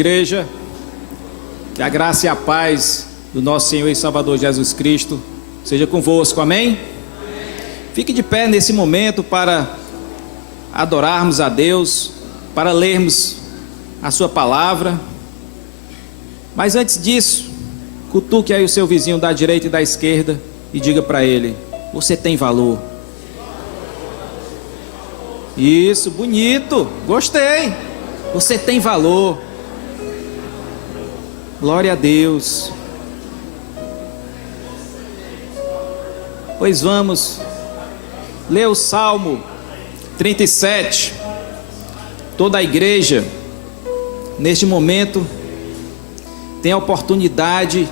Igreja, que a graça e a paz do nosso Senhor e Salvador Jesus Cristo seja convosco, amém? Fique de pé nesse momento para adorarmos a Deus, para lermos a sua palavra. Mas antes disso, cutuque aí o seu vizinho da direita e da esquerda e diga para ele: você tem valor. Isso, bonito, gostei. Você tem valor. Glória a Deus. Pois vamos ler o Salmo 37. Toda a igreja, neste momento, tem a oportunidade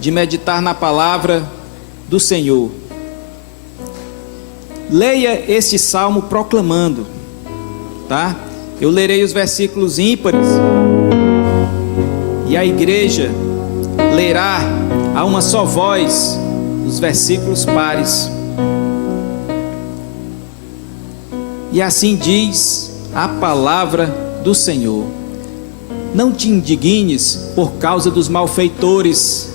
de meditar na palavra do Senhor. Leia este salmo proclamando, tá? Eu lerei os versículos ímpares e a igreja lerá a uma só voz os versículos pares. E assim diz a palavra do Senhor: não te indignes por causa dos malfeitores,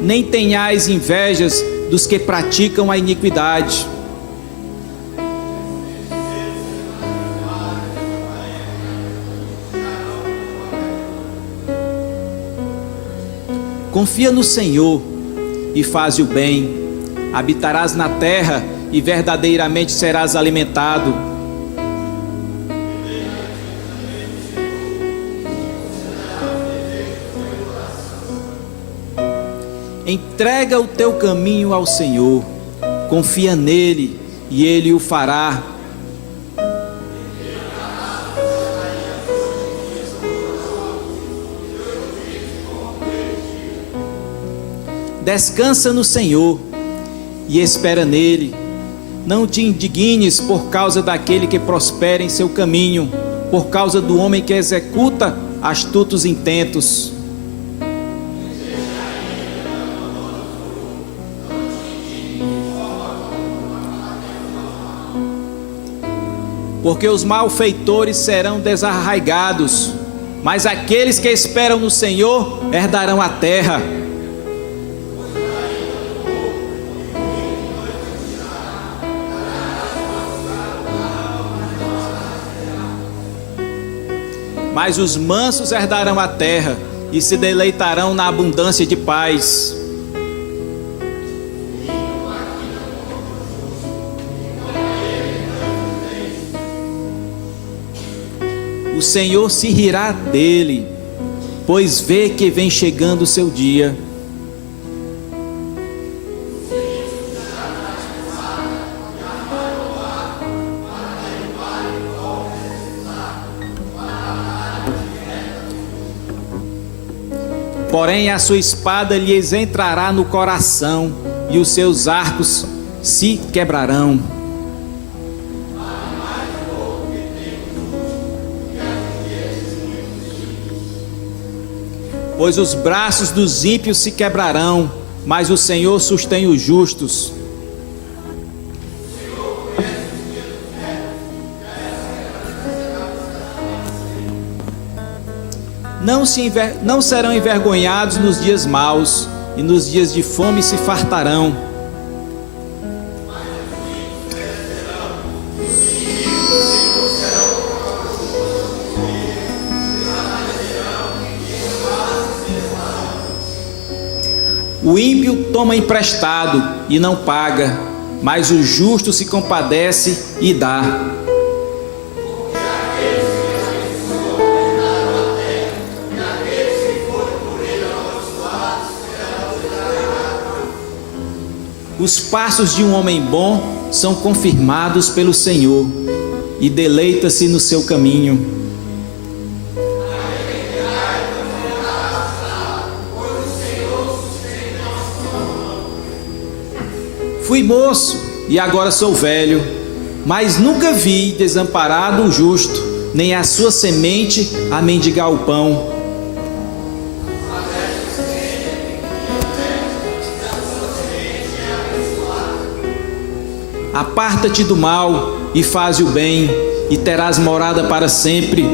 nem tenhais invejas dos que praticam a iniquidade. Confia no Senhor e faze o bem, habitarás na terra e verdadeiramente serás alimentado. Entrega o teu caminho ao Senhor, confia nele e ele o fará. Descansa no Senhor e espera nele. Não te indignes por causa daquele que prospera em seu caminho, por causa do homem que executa astutos intentos. Porque os malfeitores serão desarraigados, mas aqueles que esperam no Senhor herdarão a terra. Mas os mansos herdarão a terra e se deleitarão na abundância de paz. O Senhor se rirá dele, pois vê que vem chegando o seu dia. Porém a sua espada lhes entrará no coração e os seus arcos se quebrarão. Pois os braços dos ímpios se quebrarão, mas o Senhor sustém os justos. Não serão envergonhados nos dias maus, e nos dias de fome se fartarão. O ímpio toma emprestado e não paga, mas o justo se compadece e dá. Os passos de um homem bom são confirmados pelo Senhor, e deleita-se no seu caminho. Fui moço e agora sou velho, mas nunca vi desamparado o justo, nem a sua semente a mendigar o pão. Aparta-te do mal e faze o bem, e terás morada para sempre.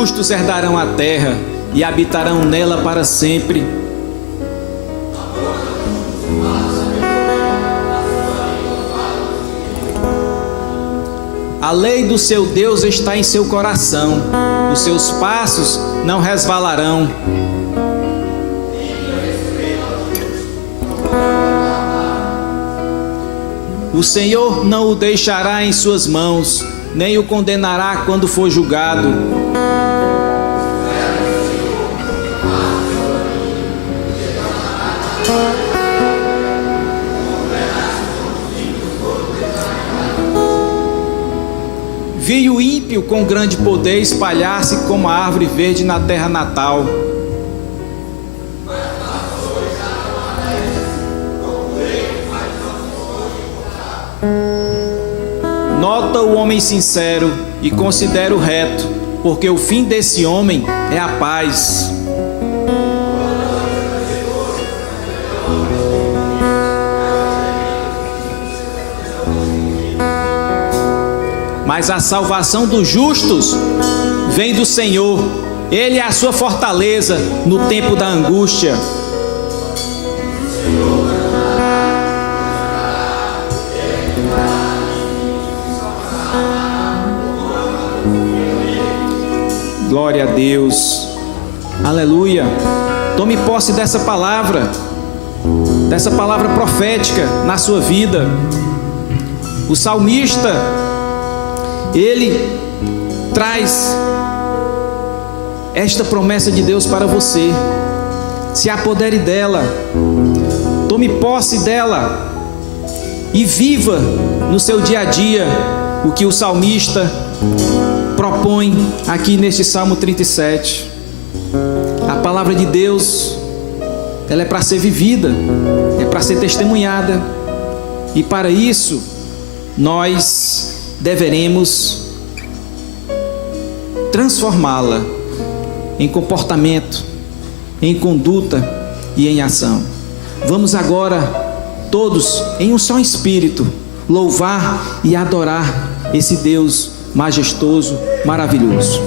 justos herdarão a terra e habitarão nela para sempre. A lei do seu Deus está em seu coração, os seus passos não resvalarão. O Senhor não o deixará em suas mãos, nem o condenará quando for julgado. Vi o ímpio com grande poder espalhar-se como a árvore verde na terra natal. Nota o homem sincero e considera o reto, porque o fim desse homem é a paz. Mas a salvação dos justos vem do Senhor. Ele é a sua fortaleza no tempo da angústia. Glória a Deus. Aleluia. Tome posse dessa palavra profética na sua vida. O salmista, ele traz esta promessa de Deus para você. Se apodere dela, tome posse dela e viva no seu dia a dia o que o salmista propõe aqui neste Salmo 37. A palavra de Deus, ela é para ser vivida, é para ser testemunhada, e para isso nós deveremos transformá-la em comportamento, em conduta e em ação. Vamos agora todos em um só espírito louvar e adorar esse Deus majestoso, maravilhoso.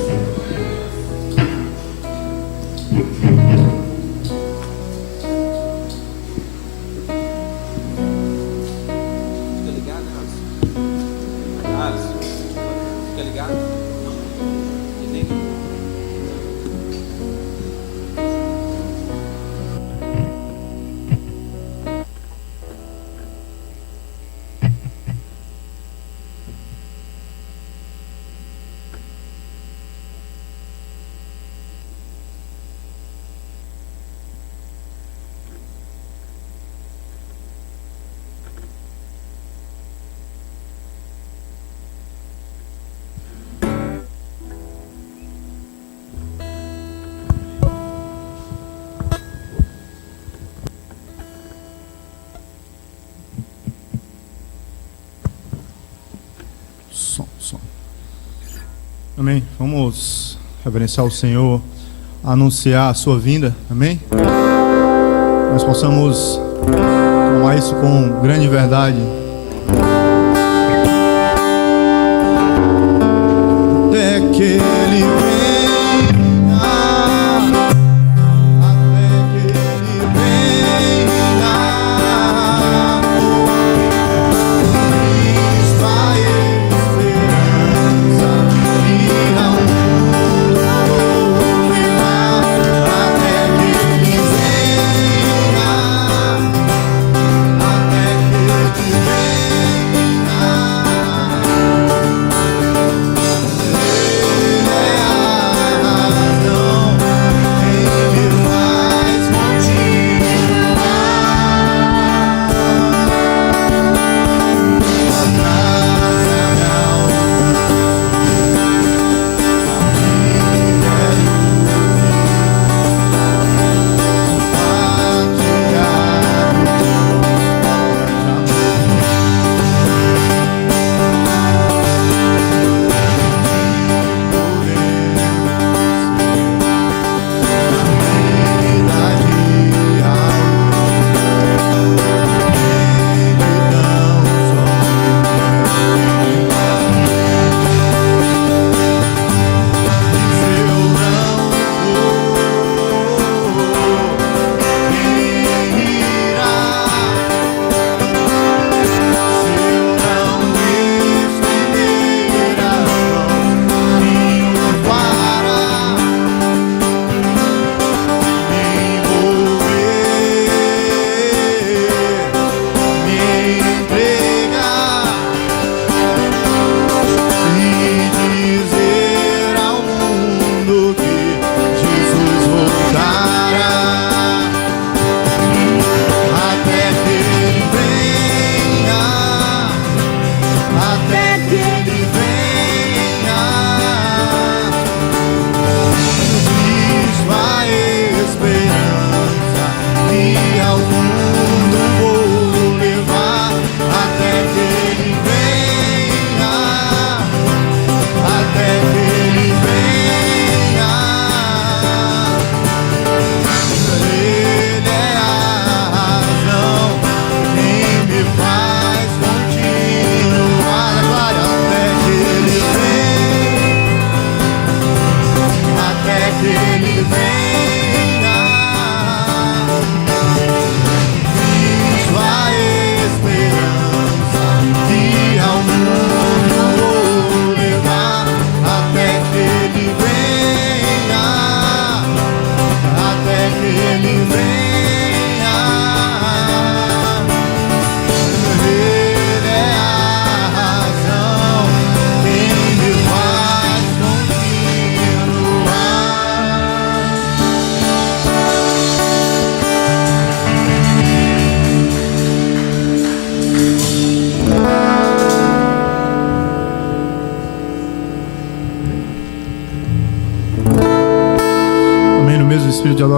Som. Amém. Vamos reverenciar o Senhor, anunciar a sua vinda. Amém. Nós possamos tomar isso com grande verdade. Até que Ele venha, até que Ele venha, Cristo a esperança e ao mundo levar. Até que Ele venha, até que Ele venha.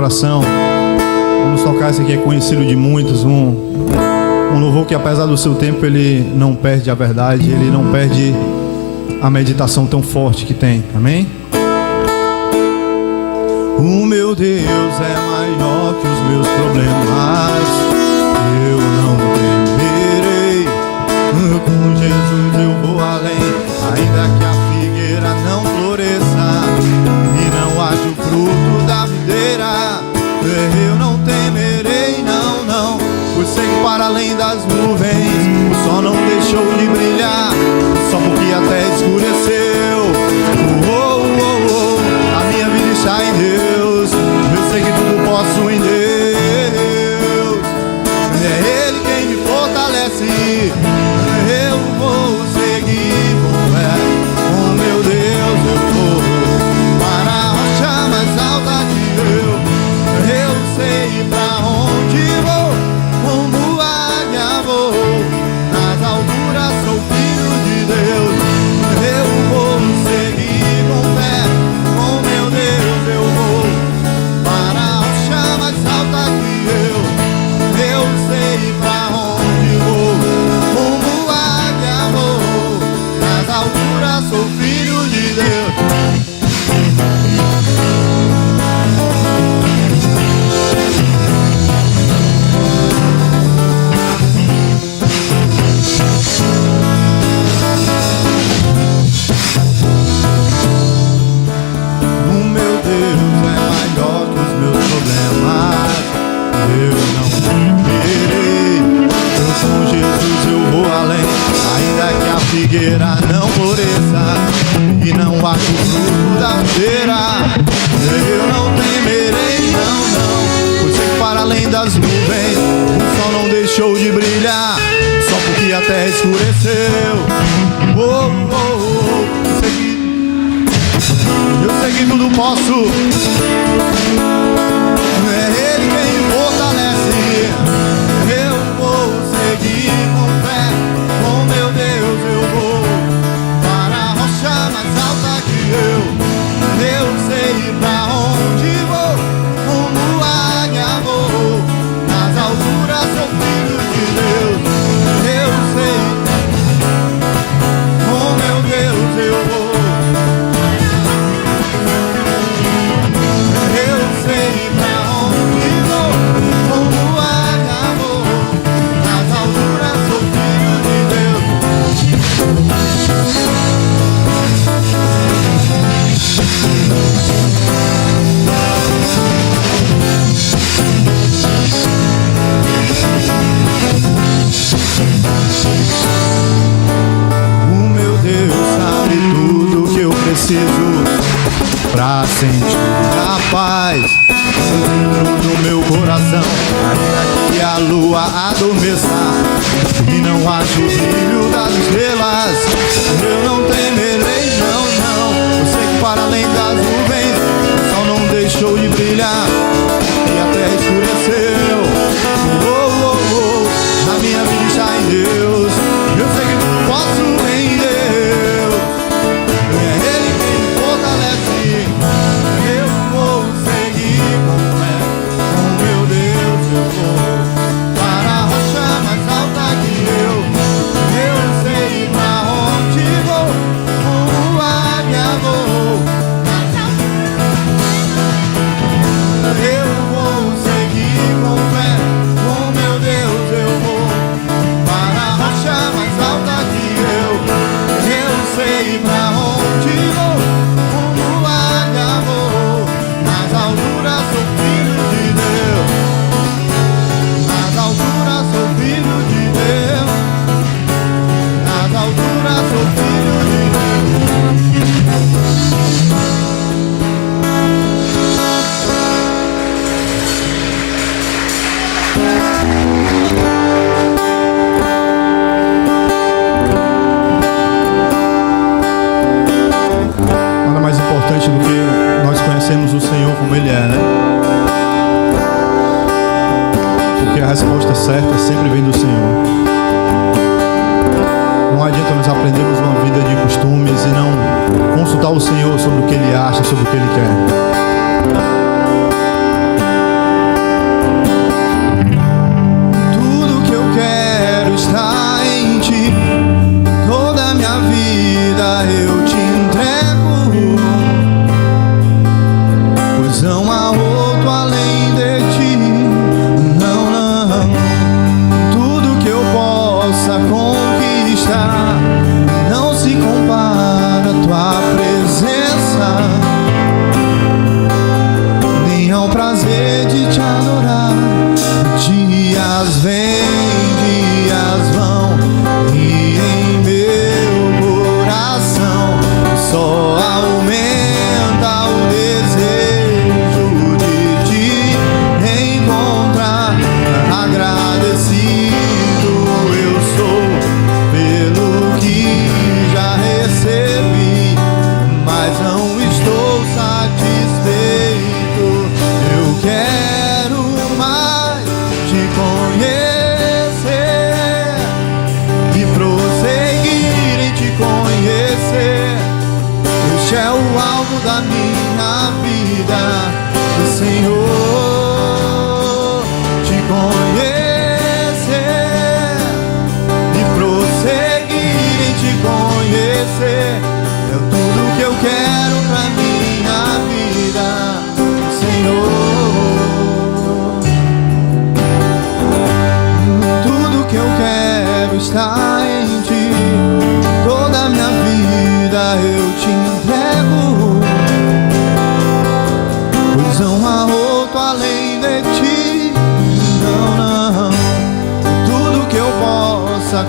coração. Vamos tocar esse aqui, é conhecido de muitos. Um louvor que, apesar do seu tempo, ele não perde a verdade, ele não perde a meditação tão forte que tem. Amém? O meu Deus é maior que os meus problemas. Eu não temerei. Com Jesus eu vou além. Ainda que a figueira não floresça e não haja o fruto da videira, eu não temerei, não, não. Pois sei que para além das nuvens o sol não deixou de brilhar, só porque a terra escureceu. Oh, oh, oh. A minha vida está em Deus. Eu sei que tudo posso em Deus. É Ele quem me fortalece. Eu vou seguir com fé. Oh, meu Deus, eu vou para a rocha mais alta que eu sei pra onde vou. Como águia vou. Nas alturas sou filho de Deus. Eu vou seguir com fé. Oh, meu Deus, eu vou para a rocha mais alta que eu sei pra onde vou. Como águia vou. Nas alturas sou filho de Deus. O meu Deus é maior que os meus problemas. Eu não temerei. Com Jesus eu vou além. Ainda que a figueira não floresça e não haja o fruto da videira, eu não temerei, não, não. Pois sei que para além das nuvens o sol não deixou de brilhar, só porque a terra escureceu. Oh, oh, oh. Eu sei que tudo posso. É Ele quem me fortalece. Eu vou seguir com fé. Com meu Deus eu vou para a rocha mais alta que eu sei pra onde vou. Como águia vou. Nas alturas sou filho de Deus. Eu sei. Com meu Deus eu vou. Eu sei pra onde vou, como águia vou. Nas alturas sou filho de Deus. O meu Deus sabe tudo que eu preciso pra sentir a paz dentro do meu coração. Ainda que a lua adormeça e não haja o brilho das estrelas, eu não temerei, não, não. Eu sei que para além das nuvens o sol não deixou de brilhar e a terra escureceu. Oh, oh, oh. A minha vida está em Deus. Eu sei que tudo posso em Deus. É Ele quem me fortalece. Eu vou seguir com fé. Com meu Deus eu vou para a rocha mais alta que eu sei pra onde vou. Como águia vou. Eu vou seguir com fé. Com meu Deus eu vou para a rocha mais alta que eu sei pra onde vou. Como águia vou. Nas alturas sou filho de Deus. Nas alturas sou filho de Deus. Nas alturas sou filho de Deus. Nada mais importante do que nós conhecemos o Senhor como Ele é, né? Porque a resposta certa sempre vem do Senhor. Não adianta nós aprendermos uma vida de costumes e não consultar o Senhor sobre o que Ele acha, sobre o que Ele quer.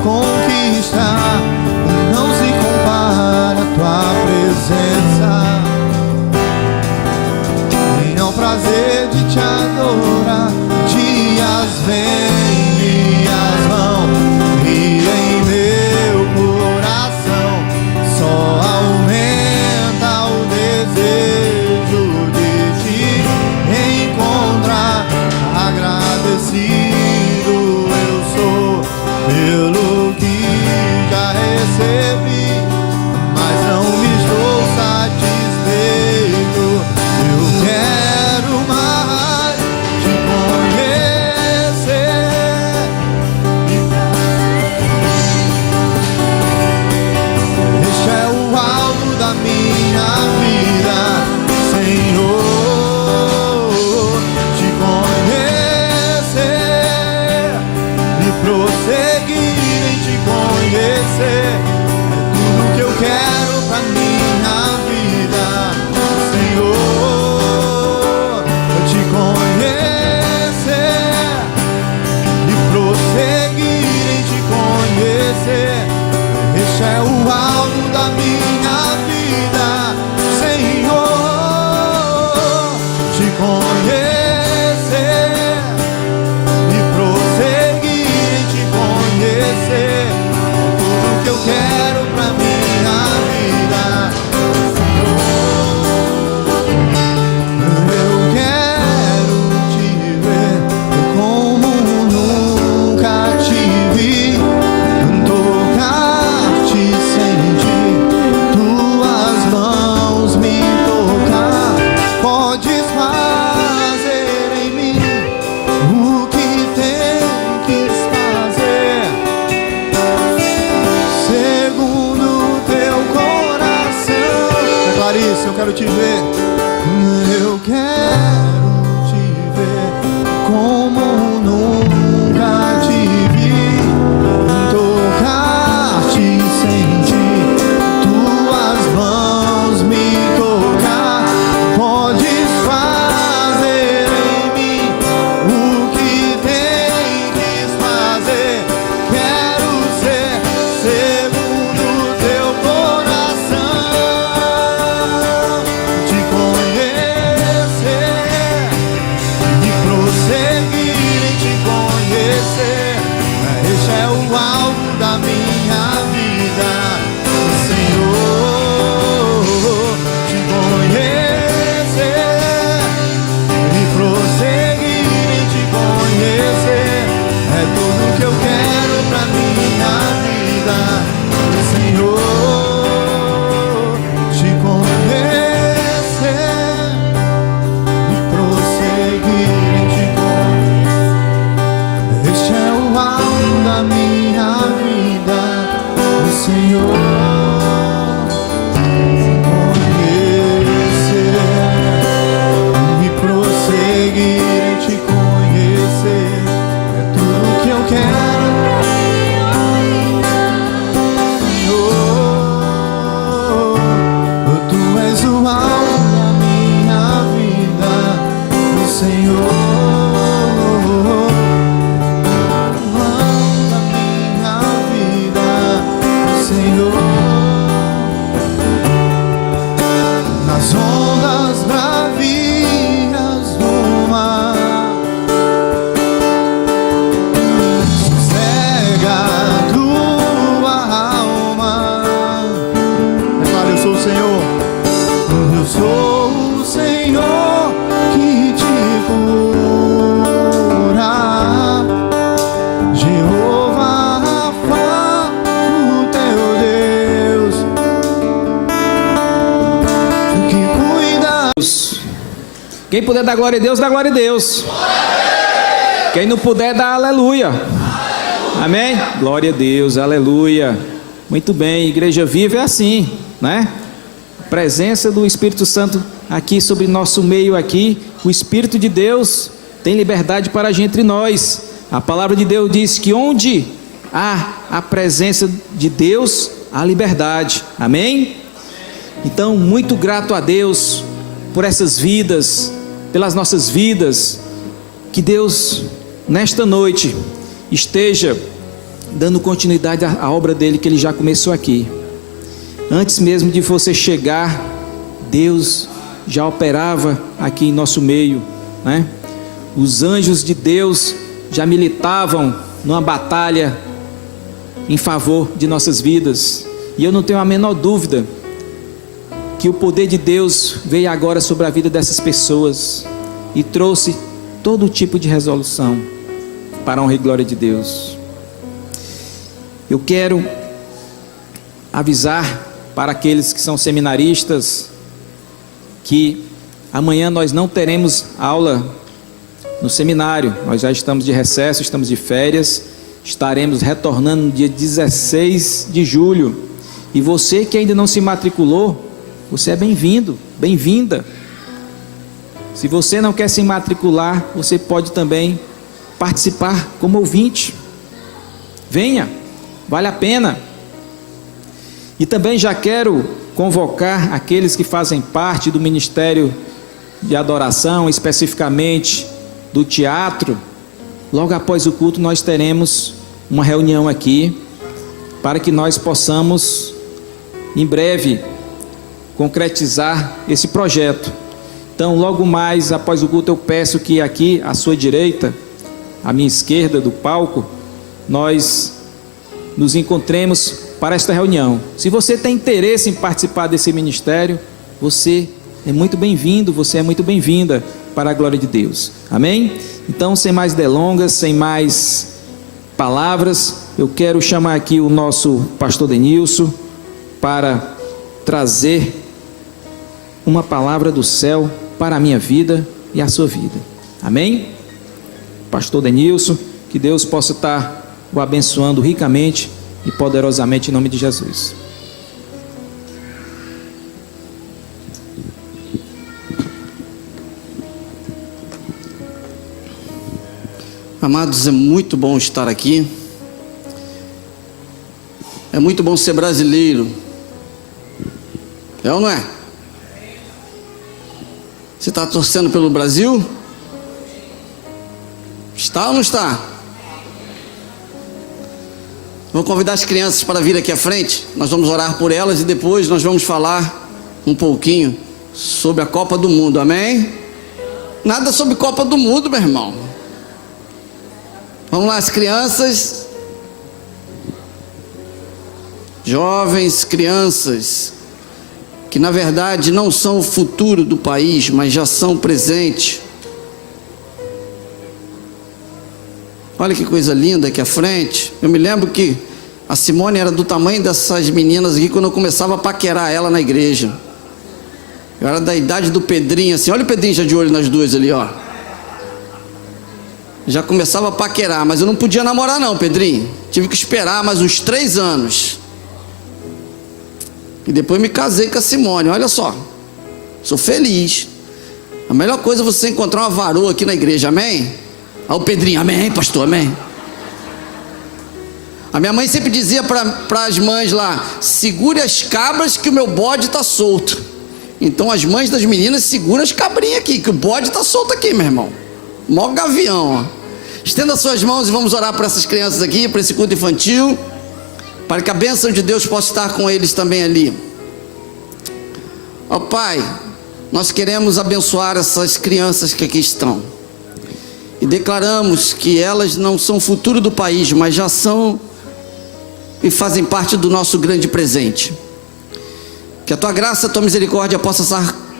conquistar. Não se compara a tua presença, nem ao prazer de te adorar. Dias vêm, dias vão, e em meu coração só aumenta o desejo de te encontrar. Agradecido eu sou pelo que já recebi, mas não me estou satisfeito. Eu quero mais te conhecer. Este é o alvo da minha vida, Senhor. Te conhecer e prosseguir em te conhecer é tudo que eu quero pra minha vida, Senhor. Te conhecer e prosseguir em te conhecer. Este é o alvo da minha vida, Senhor. Te conhecer e prosseguir em te conhecer é tudo que eu quero pra minha vida, eu quero te ver como nunca te vi, tocar-te, sentir tuas mãos me tocar. Podes fazer em mim o que tem que fazer, segundo o teu coração. Clarice, eu quero te ver. Eu quero te ver como nunca te vi, tocar-te, sentir tuas mãos me tocar. Podes fazer em mim o que tem que fazer. Quero ser segundo o teu coração, te conhecer e prosseguir em te conhecer. Este é o alvo da minha vida, Senhor. Te conhecer e prosseguir em te conhecer é tudo que eu quero pra minha vida, Senhor. Te conhecer e prosseguir em te conhecer. Este é o alvo da minha vida, Senhor. Conhecer e prosseguir em te conhecer é tudo que eu quero, Senhor. Tu és o alvo da minha vida, Senhor. O alvo da minha vida, Senhor. Nas ondas bravias do mar, sossega a tua alma. É claro, eu sou o Senhor. Eu sou o Senhor que te cura, Jeová Rafa, o teu Deus, o que cuida. Quem puder dar glória a Deus, dá glória a Deus. Quem não puder, dá aleluia. Amém? Glória a Deus, aleluia. Muito bem, igreja viva é assim, né? Presença do Espírito Santo aqui sobre nosso meio aqui. O Espírito de Deus tem liberdade para agir entre nós. A palavra de Deus diz que onde há a presença de Deus, há liberdade. Amém? Então, muito grato a Deus por essas vidas, pelas nossas vidas. Que Deus, nesta noite, esteja dando continuidade à obra dele que ele já começou aqui. Antes mesmo de você chegar, Deus já operava aqui em nosso meio, né? Os anjos de Deus já militavam numa batalha em favor de nossas vidas. E eu não tenho a menor dúvida que o poder de Deus veio agora sobre a vida dessas pessoas e trouxe todo tipo de resolução para a honra e glória de Deus. Eu quero avisar para aqueles que são seminaristas que amanhã nós não teremos aula no seminário. Nós já estamos de recesso, estamos de férias, estaremos retornando no dia 16 de julho. E você que ainda não se matriculou, você é bem-vindo, bem-vinda. Se você não quer se matricular, você pode também participar como ouvinte. Venha, vale a pena. E também já quero convocar aqueles que fazem parte do Ministério de Adoração, especificamente do teatro. Logo após o culto nós teremos uma reunião aqui, para que nós possamos em breve concretizar esse projeto. Então logo mais após o culto eu peço que aqui à sua direita, à minha esquerda do palco, nós nos encontremos para esta reunião. Se você tem interesse em participar desse ministério, você é muito bem-vindo, você é muito bem-vinda para a glória de Deus. Amém? Então, sem mais delongas, sem mais palavras, eu quero chamar aqui o nosso pastor Denilson para trazer uma palavra do céu para a minha vida e a sua vida. Amém? Pastor Denilson, que Deus possa estar o abençoando ricamente e poderosamente em nome de Jesus. Amados, é muito bom estar aqui. É muito bom ser brasileiro. É ou não é? Você está torcendo pelo Brasil? Está ou não está? Vou convidar as crianças para vir aqui à frente. Nós vamos orar por elas e depois nós vamos falar um pouquinho sobre a Copa do Mundo, amém? Nada sobre Copa do Mundo, meu irmão. Vamos lá, as crianças, jovens, crianças, que na verdade não são o futuro do país, mas já são o presente. Olha que coisa linda aqui à frente. Eu me lembro que a Simone era do tamanho dessas meninas aqui quando eu começava a paquerar ela na igreja. Eu era da idade do Pedrinho, assim. Olha o Pedrinho já de olho nas duas ali, ó. Já começava a paquerar, mas eu não podia namorar não, Pedrinho. Tive que esperar mais uns 3 anos. E depois me casei com a Simone, olha só. Sou feliz. A melhor coisa é você encontrar uma varoa aqui na igreja, amém? Aí o Pedrinho, amém, pastor, amém. A minha mãe sempre dizia para as mães lá: segure as cabras que o meu bode está solto. Então as mães das meninas seguram as cabrinhas aqui, que o bode está solto aqui, meu irmão. Mó gavião, ó. Estenda suas mãos e vamos orar para essas crianças aqui, para esse culto infantil, para que a bênção de Deus possa estar com eles também ali. Ó Pai, nós queremos abençoar essas crianças que aqui estão. E declaramos que elas não são o futuro do país, mas já são e fazem parte do nosso grande presente. Que a Tua graça, a Tua misericórdia possa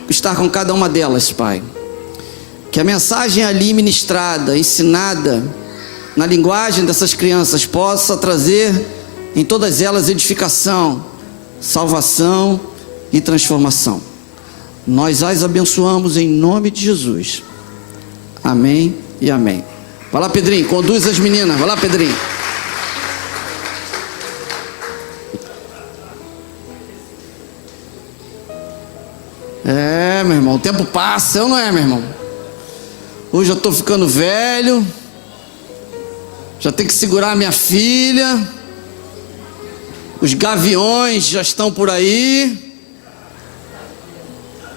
estar com cada uma delas, Pai. Que a mensagem ali ministrada, ensinada, na linguagem dessas crianças, possa trazer em todas elas edificação, salvação e transformação. Nós as abençoamos em nome de Jesus. Amém e amém. Vai lá, Pedrinho, conduz as meninas. Vai lá, Pedrinho. É, meu irmão, o tempo passa, eu não é, meu irmão? Hoje eu estou ficando velho, já tenho que segurar a minha filha, os gaviões já estão por aí,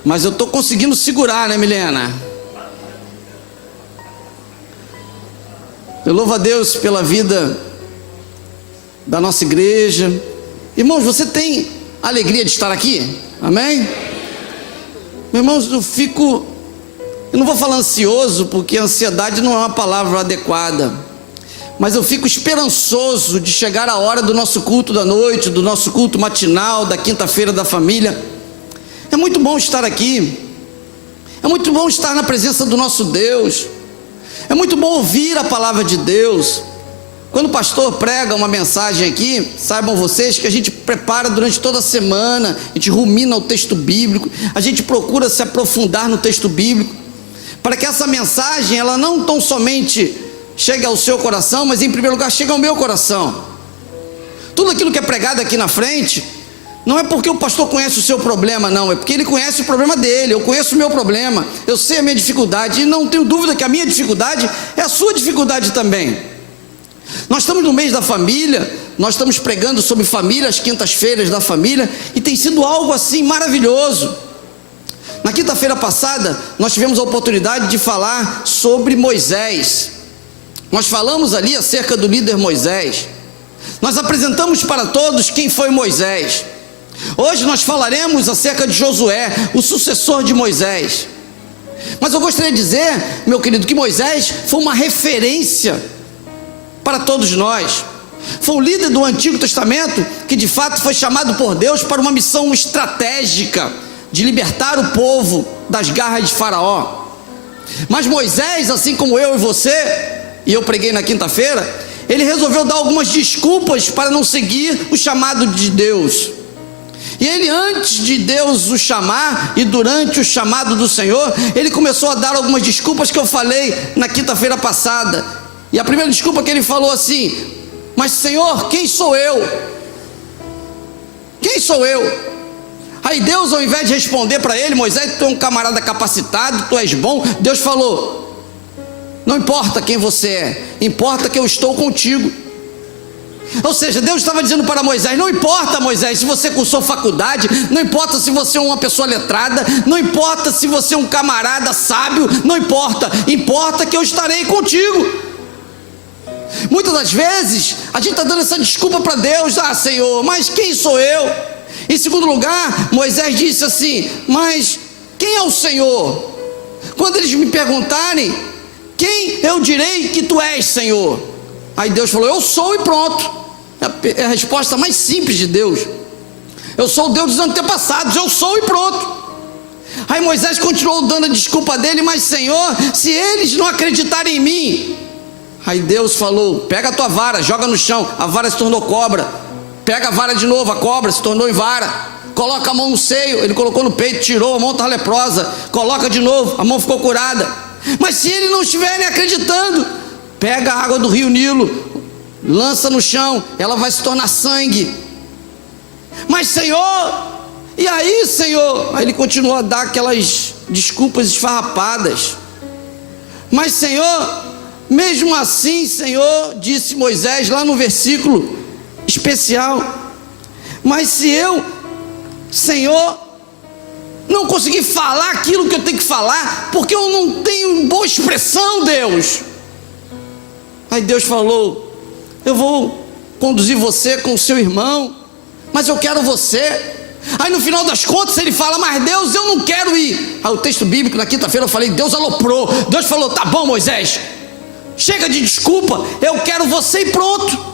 mas eu estou conseguindo segurar, né, Milena? Eu louvo a Deus pela vida da nossa igreja. Irmãos, você tem alegria de estar aqui? Amém? Meus irmãos, eu não vou falar ansioso, porque ansiedade não é uma palavra adequada, mas eu fico esperançoso de chegar a hora do nosso culto da noite, do nosso culto matinal, da quinta-feira da família. É muito bom estar aqui, é muito bom estar na presença do nosso Deus, é muito bom ouvir a palavra de Deus. Quando o pastor prega uma mensagem aqui, saibam vocês que a gente prepara durante toda a semana, a gente rumina o texto bíblico, a gente procura se aprofundar no texto bíblico, para que essa mensagem, ela não tão somente chegue ao seu coração, mas em primeiro lugar chegue ao meu coração. Tudo aquilo que é pregado aqui na frente, não é porque o pastor conhece o seu problema, não, é porque ele conhece o problema dele. Eu conheço o meu problema, eu sei a minha dificuldade, e não tenho dúvida que a minha dificuldade é a sua dificuldade também. Nós estamos no mês da família, nós estamos pregando sobre família, as quintas-feiras da família, e tem sido algo assim maravilhoso. Na quinta-feira passada, nós tivemos a oportunidade de falar sobre Moisés. Nós falamos ali acerca do líder Moisés. Nós apresentamos para todos quem foi Moisés. Hoje nós falaremos acerca de Josué, o sucessor de Moisés. Mas eu gostaria de dizer, meu querido, que Moisés foi uma referência para todos nós. Foi um líder do Antigo Testamento que de fato foi chamado por Deus para uma missão estratégica de libertar o povo das garras de Faraó. Mas Moisés, assim como eu e você, e eu preguei na quinta-feira, ele resolveu dar algumas desculpas para não seguir o chamado de Deus. E ele, antes de Deus o chamar e durante o chamado do Senhor, ele começou a dar algumas desculpas que eu falei na quinta-feira passada. E a primeira desculpa que ele falou assim: mas Senhor, quem sou eu? Quem sou eu? Aí Deus, ao invés de responder para ele: Moisés, tu é um camarada capacitado, tu és bom, Deus falou: não importa quem você é, importa que eu estou contigo. Ou seja, Deus estava dizendo para Moisés: não importa, Moisés, se você cursou faculdade, não importa se você é uma pessoa letrada, não importa se você é um camarada sábio, não importa, importa que eu estarei contigo. Muitas das vezes a gente está dando essa desculpa para Deus: ah, Senhor, mas quem sou eu? Em segundo lugar, Moisés disse assim: mas quem é o Senhor? Quando eles me perguntarem, quem eu direi que tu és, Senhor? Aí Deus falou: eu sou, e pronto. É a resposta mais simples de Deus. Eu sou o Deus dos antepassados, eu sou, e pronto. Aí Moisés continuou dando a desculpa dele: mas Senhor, se eles não acreditarem em mim. Aí Deus falou: pega a tua vara, joga no chão. A vara se tornou cobra. Pega a vara de novo, a cobra se tornou em vara. Coloca a mão no seio, ele colocou no peito, tirou, a mão estava leprosa. Coloca de novo, a mão ficou curada. Mas se eles não estiverem acreditando, pega a água do rio Nilo, lança no chão, ela vai se tornar sangue. Mas Senhor, e aí, Senhor? Aí ele continuou a dar aquelas desculpas esfarrapadas. Mas Senhor, mesmo assim, Senhor, disse Moisés lá no versículo especial: mas se eu, Senhor, não conseguir falar aquilo que eu tenho que falar, porque eu não tenho boa expressão, Deus. Aí Deus falou: eu vou conduzir você com o seu irmão, mas eu quero você. Aí no final das contas ele fala: mas Deus, eu não quero ir. Aí o texto bíblico na quinta-feira eu falei: Deus aloprou. Deus falou: tá bom, Moisés, chega de desculpa, eu quero você, e pronto.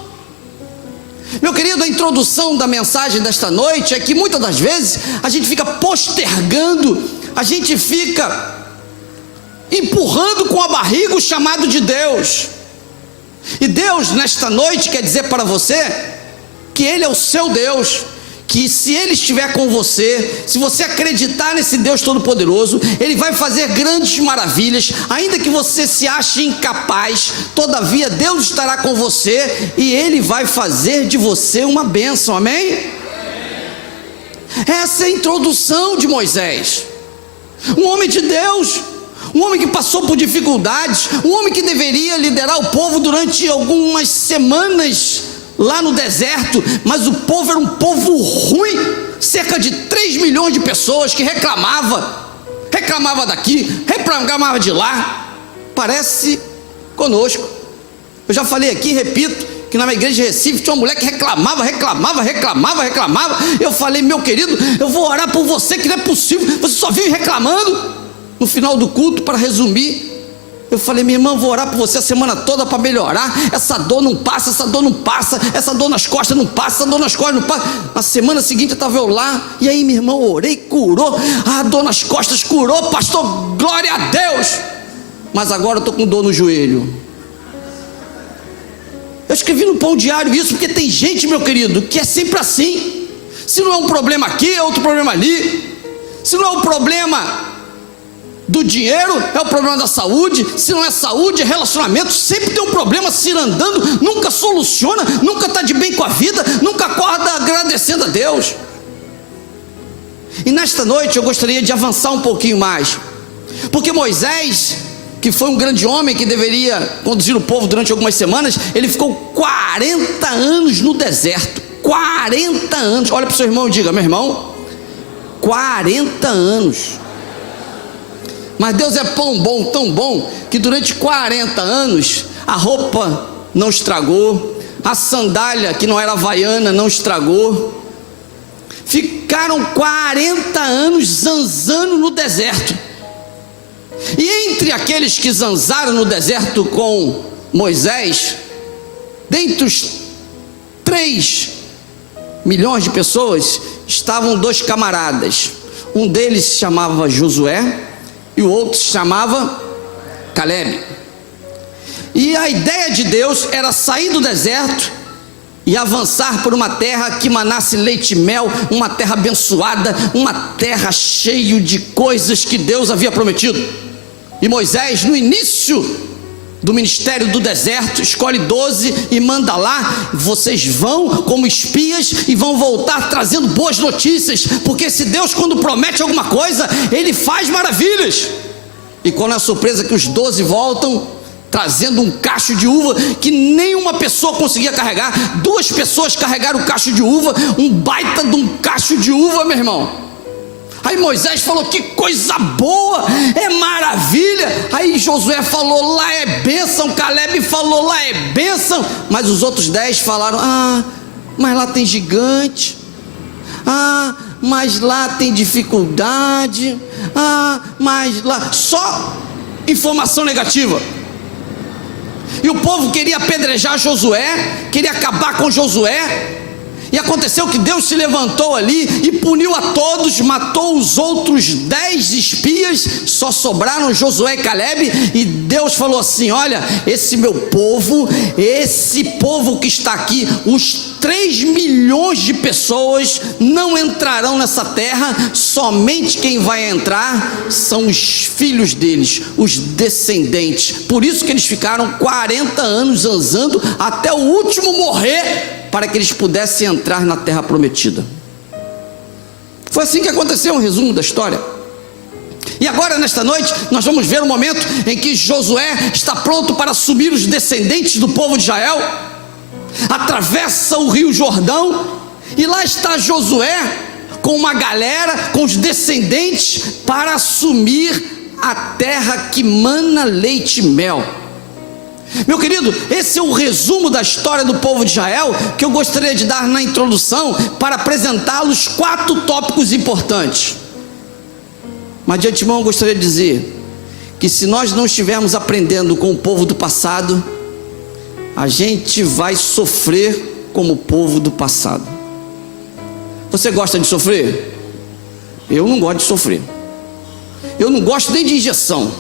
Meu querido, a introdução da mensagem desta noite é que muitas das vezes a gente fica postergando, a gente fica empurrando com a barriga o chamado de Deus. E Deus nesta noite quer dizer para você que Ele é o seu Deus, que se Ele estiver com você, se você acreditar nesse Deus Todo-Poderoso, Ele vai fazer grandes maravilhas. Ainda que você se ache incapaz, todavia Deus estará com você e Ele vai fazer de você uma bênção, amém? Essa é a introdução de Moisés, um homem de Deus, um homem que passou por dificuldades, um homem que deveria liderar o povo durante algumas semanas lá no deserto, mas o povo era um povo ruim, cerca de 3 milhões de pessoas que reclamava daqui, reclamava de lá. Parece conosco. Eu já falei aqui, repito, que na minha igreja de Recife tinha uma mulher que reclamava. Eu falei, meu querido, eu vou orar por você, que não é possível, você só vive reclamando. No final do culto, para resumir, eu falei, minha irmã, vou orar por você a semana toda para melhorar. Essa dor não passa, essa dor nas costas não passa, essa dor nas costas não passa. Na semana seguinte estava eu lá, e aí, minha irmã, orei, curou. A dor nas costas curou, pastor, glória a Deus. Mas agora eu estou com dor no joelho. Eu escrevi no Pão Diário isso, porque tem gente, meu querido, que é sempre assim. Se não é um problema aqui, é outro problema ali. Se não é um problema do dinheiro, é o problema da saúde. Se não é saúde, é relacionamento. Sempre tem um problema cirandando, nunca soluciona, nunca está de bem com a vida, nunca acorda agradecendo a Deus. E nesta noite eu gostaria de avançar um pouquinho mais, porque Moisés, que foi um grande homem que deveria conduzir o povo durante algumas semanas, ele ficou 40 anos no deserto. 40 anos. Olha para o seu irmão e diga, meu irmão, 40 anos. Mas Deus é tão bom, que durante 40 anos a roupa não estragou, a sandália, que não era havaiana, não estragou. Ficaram 40 anos zanzando no deserto. E entre aqueles que zanzaram no deserto com Moisés, dentre os 3 milhões de pessoas, estavam 2 camaradas. Um deles se chamava Josué e o outro se chamava Caleb. E a ideia de Deus era sair do deserto e avançar por uma terra que manasse leite e mel, uma terra abençoada, uma terra cheia de coisas que Deus havia prometido. E Moisés, no início do ministério do deserto, escolhe 12 e manda lá: vocês vão como espias e vão voltar trazendo boas notícias, porque esse Deus, quando promete alguma coisa, ele faz maravilhas. E qual é a surpresa? Que os 12 voltam trazendo um cacho de uva que nenhuma pessoa conseguia carregar. 2 pessoas carregaram o cacho de uva, um baita de um cacho de uva, meu irmão. Aí Moisés falou: que coisa boa, é maravilha. Aí Josué falou: lá é bênção. Caleb falou: lá é bênção. Mas os outros 10 falaram: mas lá tem gigante, mas lá tem dificuldade, mas lá... Só informação negativa. E o povo queria apedrejar Josué, queria acabar com Josué. E aconteceu que Deus se levantou ali e puniu a todos, matou os outros 10 espias, só sobraram Josué e Caleb. E Deus falou assim: olha, esse meu povo, esse povo que está aqui, os 3 milhões de pessoas não entrarão nessa terra, somente quem vai entrar são os filhos deles, os descendentes. Por isso que eles ficaram 40 anos zanzando até o último morrer, para que eles pudessem entrar na terra prometida. Foi assim que aconteceu, um resumo da história. E agora, nesta noite, nós vamos ver o momento em que Josué está pronto para assumir os descendentes do povo de Israel. Atravessa o rio Jordão, e lá está Josué com uma galera, com os descendentes, para assumir a terra que mana leite e mel. Meu querido, esse é o resumo da história do povo de Israel, que eu gostaria de dar na introdução, para apresentá-los 4 tópicos importantes. Mas de antemão eu gostaria de dizer que se nós não estivermos aprendendo com o povo do passado, a gente vai sofrer como o povo do passado. Você gosta de sofrer? Eu não gosto de sofrer. Eu não gosto nem de injeção.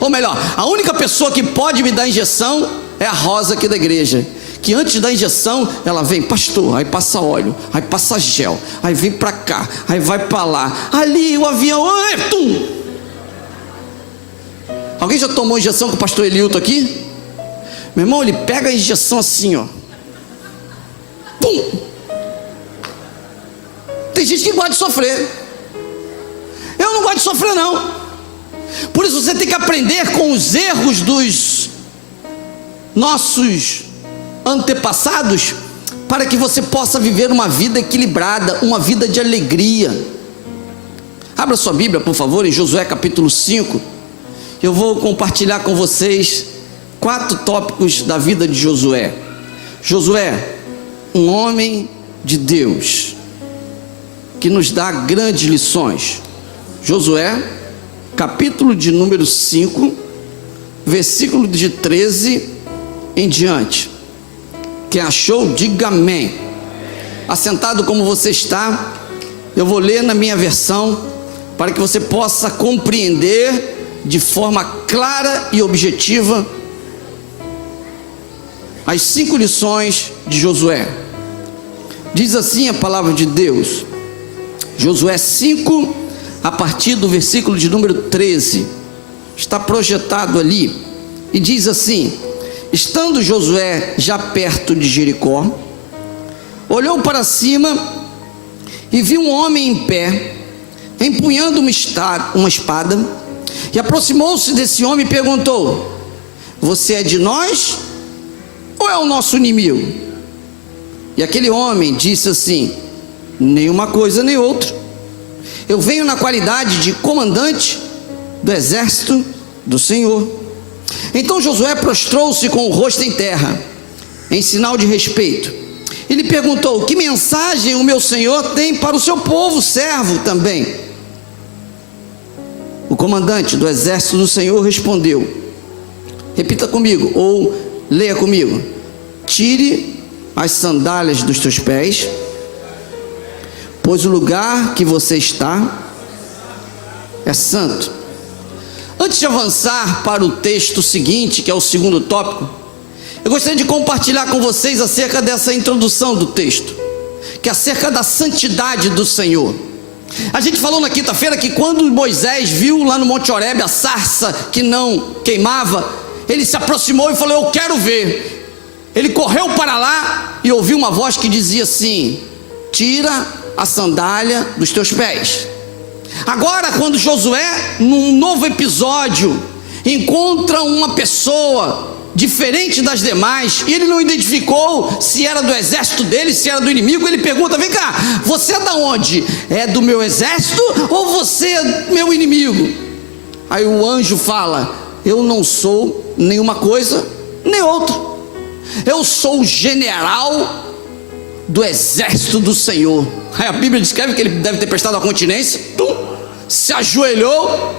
Ou melhor, a única pessoa que pode me dar injeção é a Rosa aqui da igreja, que antes da injeção ela vem: pastor, aí passa óleo, aí passa gel, aí vem pra cá, aí vai pra lá, ali o avião, tum. Alguém já tomou injeção com o pastor Eliuto aqui? Meu irmão, ele pega a injeção assim, ó, pum. Tem gente que gosta de sofrer. Eu não gosto de sofrer, não. Por isso você tem que aprender com os erros dos nossos antepassados, para que você possa viver uma vida equilibrada, uma vida de alegria. Abra sua Bíblia, por favor, em Josué capítulo 5. Eu vou compartilhar com vocês 4 tópicos da vida de Josué. Josué, um homem de Deus, que nos dá grandes lições. Josué, capítulo de número 5, versículo de 13 em diante. Quem achou, diga amém. Assentado como você está, eu vou ler na minha versão, para que você possa compreender de forma clara e objetiva as 5 lições de Josué. Diz assim a palavra de Deus, Josué 5, a partir do versículo de número 13, está projetado ali, e diz assim: estando Josué já perto de Jericó, olhou para cima e viu um homem em pé, empunhando uma espada, e aproximou-se desse homem e perguntou: você é de nós ou é o nosso inimigo? E aquele homem disse assim: nem uma coisa nem outra, eu venho na qualidade de comandante do exército do Senhor. Então Josué prostrou-se com o rosto em terra, em sinal de respeito. Ele perguntou: que mensagem o meu Senhor tem para o seu povo servo também? O comandante do exército do Senhor respondeu, repita comigo, ou leia comigo: tire as sandálias dos teus pés, pois o lugar que você está é santo. Antes de avançar para o texto seguinte, que é o segundo tópico, eu gostaria de compartilhar com vocês acerca dessa introdução do texto, que é acerca da santidade do Senhor. A gente falou na quinta-feira que quando Moisés viu lá no Monte Horebe a sarça que não queimava, ele se aproximou e falou: eu quero ver. Ele correu para lá e ouviu uma voz que dizia assim: tira a sandália dos teus pés. Agora, quando Josué, num novo episódio, encontra uma pessoa diferente das demais, e ele não identificou se era do exército dele, se era do inimigo, ele pergunta: vem cá, você é da onde? É do meu exército ou você é meu inimigo? Aí o anjo fala: eu não sou nenhuma coisa nem outra, eu sou o general do exército do Senhor. Aí a Bíblia descreve que ele deve ter prestado a continência, se ajoelhou,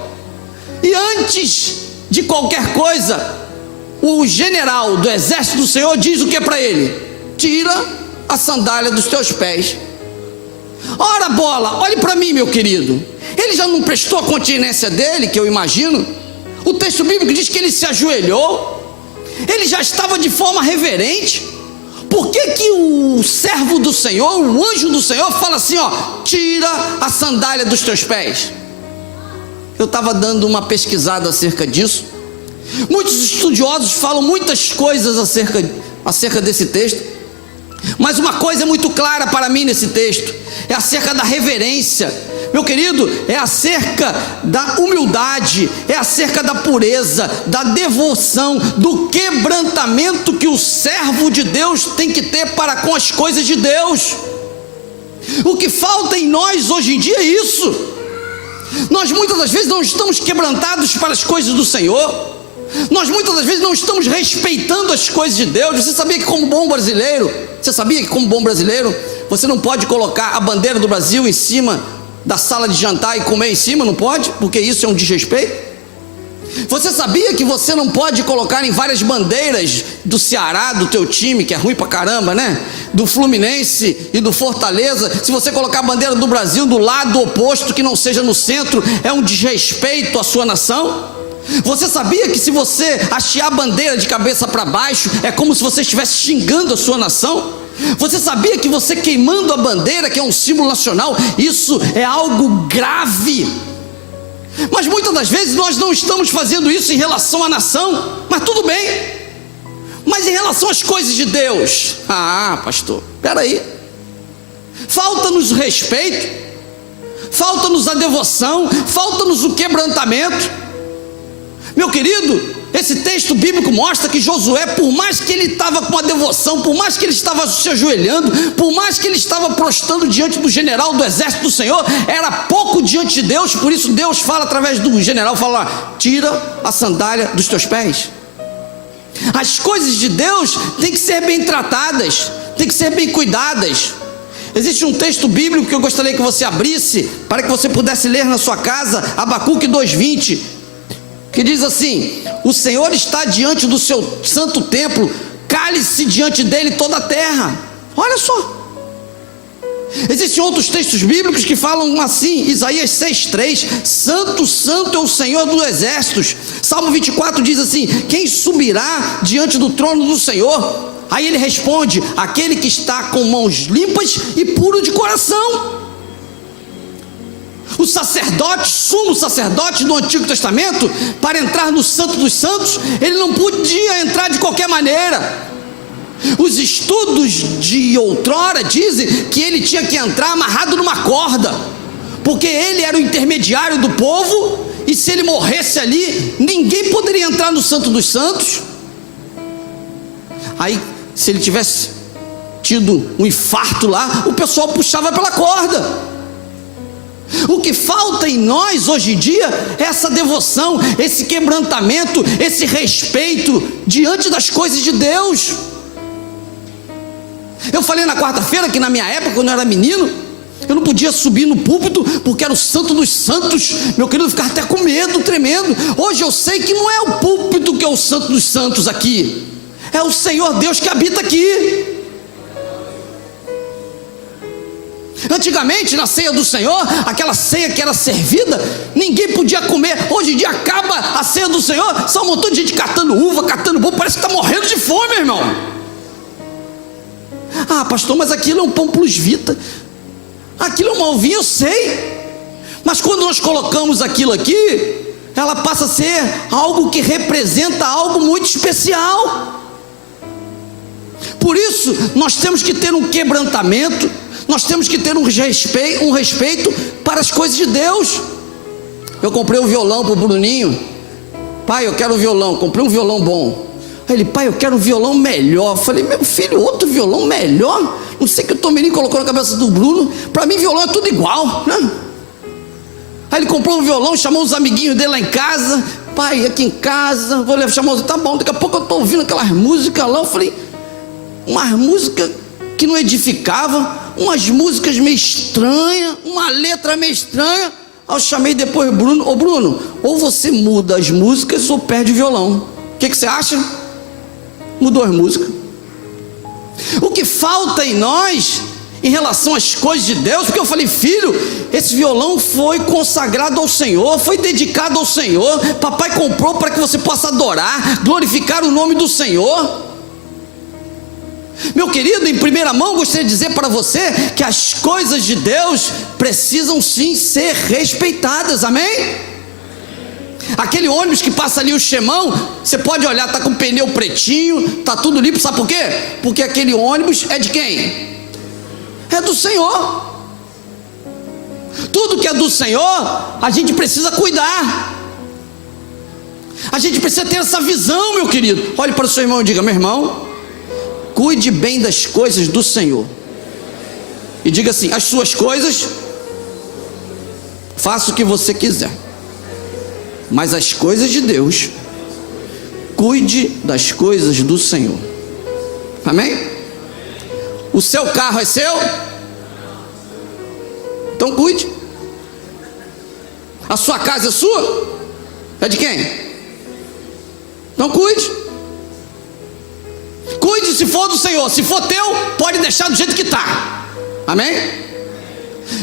e antes de qualquer coisa, o general do exército do Senhor diz o que para ele? Tira a sandália dos teus pés. Ora bola, olhe para mim, meu querido, ele já não prestou a continência dele, que eu imagino? O texto bíblico diz que ele se ajoelhou, ele já estava de forma reverente. Por que que o servo do Senhor, o anjo do Senhor fala assim, ó, tira a sandália dos teus pés? Eu estava dando uma pesquisada acerca disso. Muitos estudiosos falam muitas coisas acerca desse texto, mas uma coisa é muito clara para mim nesse texto, é acerca da reverência. Meu querido, é acerca da humildade, é acerca da pureza, da devoção, do quebrantamento que o servo de Deus tem que ter para com as coisas de Deus. O que falta em nós hoje em dia é isso. Nós muitas das vezes não estamos quebrantados para as coisas do Senhor, nós muitas das vezes não estamos respeitando as coisas de Deus. Você sabia que como bom brasileiro, você não pode colocar a bandeira do Brasil em cima da sala de jantar e comer em cima? Não pode, porque isso é um desrespeito. Você sabia que você não pode colocar em várias bandeiras do Ceará, do teu time, que é ruim pra caramba, né? Do Fluminense e do Fortaleza, se você colocar a bandeira do Brasil do lado oposto, que não seja no centro, é um desrespeito à sua nação? Você sabia que se você hastear a bandeira de cabeça para baixo, é como se você estivesse xingando a sua nação? Você sabia que você queimando a bandeira, que é um símbolo nacional, isso é algo grave? Mas muitas das vezes nós não estamos fazendo isso em relação à nação, mas tudo bem. Mas em relação às coisas de Deus, pastor, peraí, falta-nos o respeito, falta-nos a devoção, falta-nos o quebrantamento. Meu querido, esse texto bíblico mostra que Josué, por mais que ele estava com a devoção, por mais que ele estava se ajoelhando, por mais que ele estava prostrando diante do general do exército do Senhor, era pouco diante de Deus. Por isso Deus fala através do general, fala: tira a sandália dos teus pés. As coisas de Deus têm que ser bem tratadas, têm que ser bem cuidadas. Existe um texto bíblico que eu gostaria que você abrisse, para que você pudesse ler na sua casa, Abacuque 2:20, que diz assim: o Senhor está diante do seu santo templo, cale-se diante dele toda a terra. Olha só. Existem outros textos bíblicos que falam assim, Isaías 6:3, santo, santo é o Senhor dos exércitos. Salmo 24 diz assim: quem subirá diante do trono do Senhor? Aí ele responde: aquele que está com mãos limpas e puro de coração. O sacerdote, sumo sacerdote do Antigo Testamento, para entrar no Santo dos Santos, ele não podia entrar de qualquer maneira. Os estudos de outrora dizem que ele tinha que entrar amarrado numa corda, porque ele era o intermediário do povo, e se ele morresse ali, ninguém poderia entrar no Santo dos Santos. Aí, se ele tivesse tido um infarto lá, o pessoal puxava pela corda. O que falta em nós hoje em dia é essa devoção, esse quebrantamento, esse respeito diante das coisas de Deus. Eu falei na quarta-feira que na minha época, quando eu era menino, eu não podia subir no púlpito porque era o Santo dos Santos. Meu querido, ficava até com medo, tremendo. Hoje eu sei que não é o púlpito que é o Santo dos Santos aqui, é o Senhor Deus que habita aqui. Antigamente, na ceia do Senhor, aquela ceia que era servida, ninguém podia comer. Hoje em dia acaba a ceia do Senhor, só um montão de gente catando uva, catando bolo, parece que está morrendo de fome, irmão. Ah, pastor, mas aquilo é um pão plus vita, aquilo é uma ovinha, eu sei, mas quando nós colocamos aquilo aqui, ela passa a ser algo que representa algo muito especial. Por isso, nós temos que ter um quebrantamento, nós temos que ter um respeito para as coisas de Deus. Eu comprei um violão para o Bruninho. Pai, eu quero um violão. Comprei um violão bom. Aí ele: pai, eu quero um violão melhor. Eu falei: meu filho, outro violão melhor? Não sei o que o Tomirinho colocou na cabeça do Bruno. Para mim violão é tudo igual, né? Aí ele comprou um violão, chamou os amiguinhos dele lá em casa. Pai, aqui em casa, vou levar, chamou, tá bom, daqui a pouco eu estou ouvindo aquelas músicas lá. Eu falei: umas músicas que não edificava, umas músicas meio estranhas, uma letra meio estranha. Aí eu chamei depois o Bruno: ô Bruno, ou você muda as músicas ou perde o violão. O que você acha? Mudou as músicas. O que falta em nós em relação às coisas de Deus, porque eu falei: filho, esse violão foi consagrado ao Senhor, foi dedicado ao Senhor, papai comprou para que você possa adorar, glorificar o nome do Senhor. Meu querido, em primeira mão, gostaria de dizer para você que as coisas de Deus precisam sim ser respeitadas, amém? Aquele ônibus que passa ali o chemão, você pode olhar, está com o pneu pretinho, está tudo limpo, sabe por quê? Porque aquele ônibus é de quem? É do Senhor. Tudo que é do Senhor, a gente precisa cuidar, a gente precisa ter essa visão, meu querido. Olhe para o seu irmão e diga: meu irmão, cuide bem das coisas do Senhor. E diga assim: as suas coisas, faça o que você quiser, mas as coisas de Deus, cuide das coisas do Senhor. Amém? O seu carro é seu? Então cuide. A sua casa é sua? É de quem? Então cuide. Cuide se for do Senhor. Se for teu, pode deixar do jeito que está. Amém?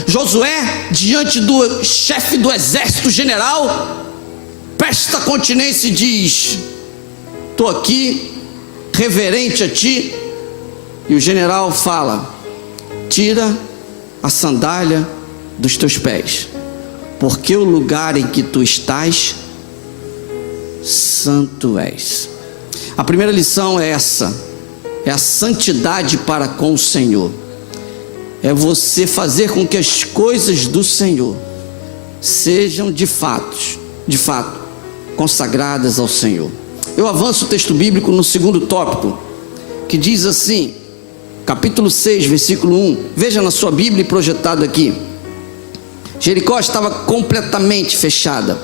Josué, diante do chefe do exército general, presta continência e diz: estou aqui, reverente a ti. E o general fala: tira a sandália dos teus pés, porque o lugar em que tu estás, santo és. A primeira lição é essa: é a santidade para com o Senhor. É você fazer com que as coisas do Senhor sejam de fato consagradas ao Senhor. Eu avanço o texto bíblico no segundo tópico, que diz assim, capítulo 6, versículo 1. Veja na sua Bíblia projetado aqui. Jericó estava completamente fechada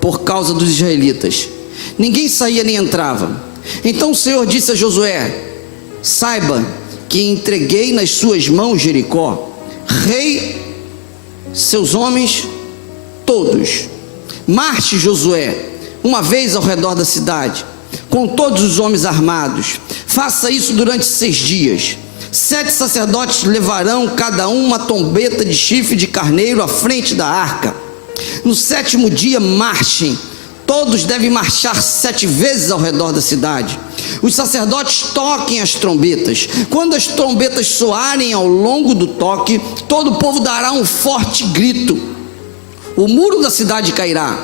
por causa dos israelitas. Ninguém saía nem entrava. Então o Senhor disse a Josué: saiba que entreguei nas suas mãos Jericó, rei, seus homens todos. Marche, Josué, uma vez ao redor da cidade, com todos os homens armados. Faça isso durante 6 dias. 7 sacerdotes levarão cada um uma trombeta de chifre de carneiro à frente da arca. No 7º dia marchem. Todos devem marchar 7 vezes ao redor da cidade. Os sacerdotes toquem as trombetas. Quando as trombetas soarem ao longo do toque, todo o povo dará um forte grito. O muro da cidade cairá.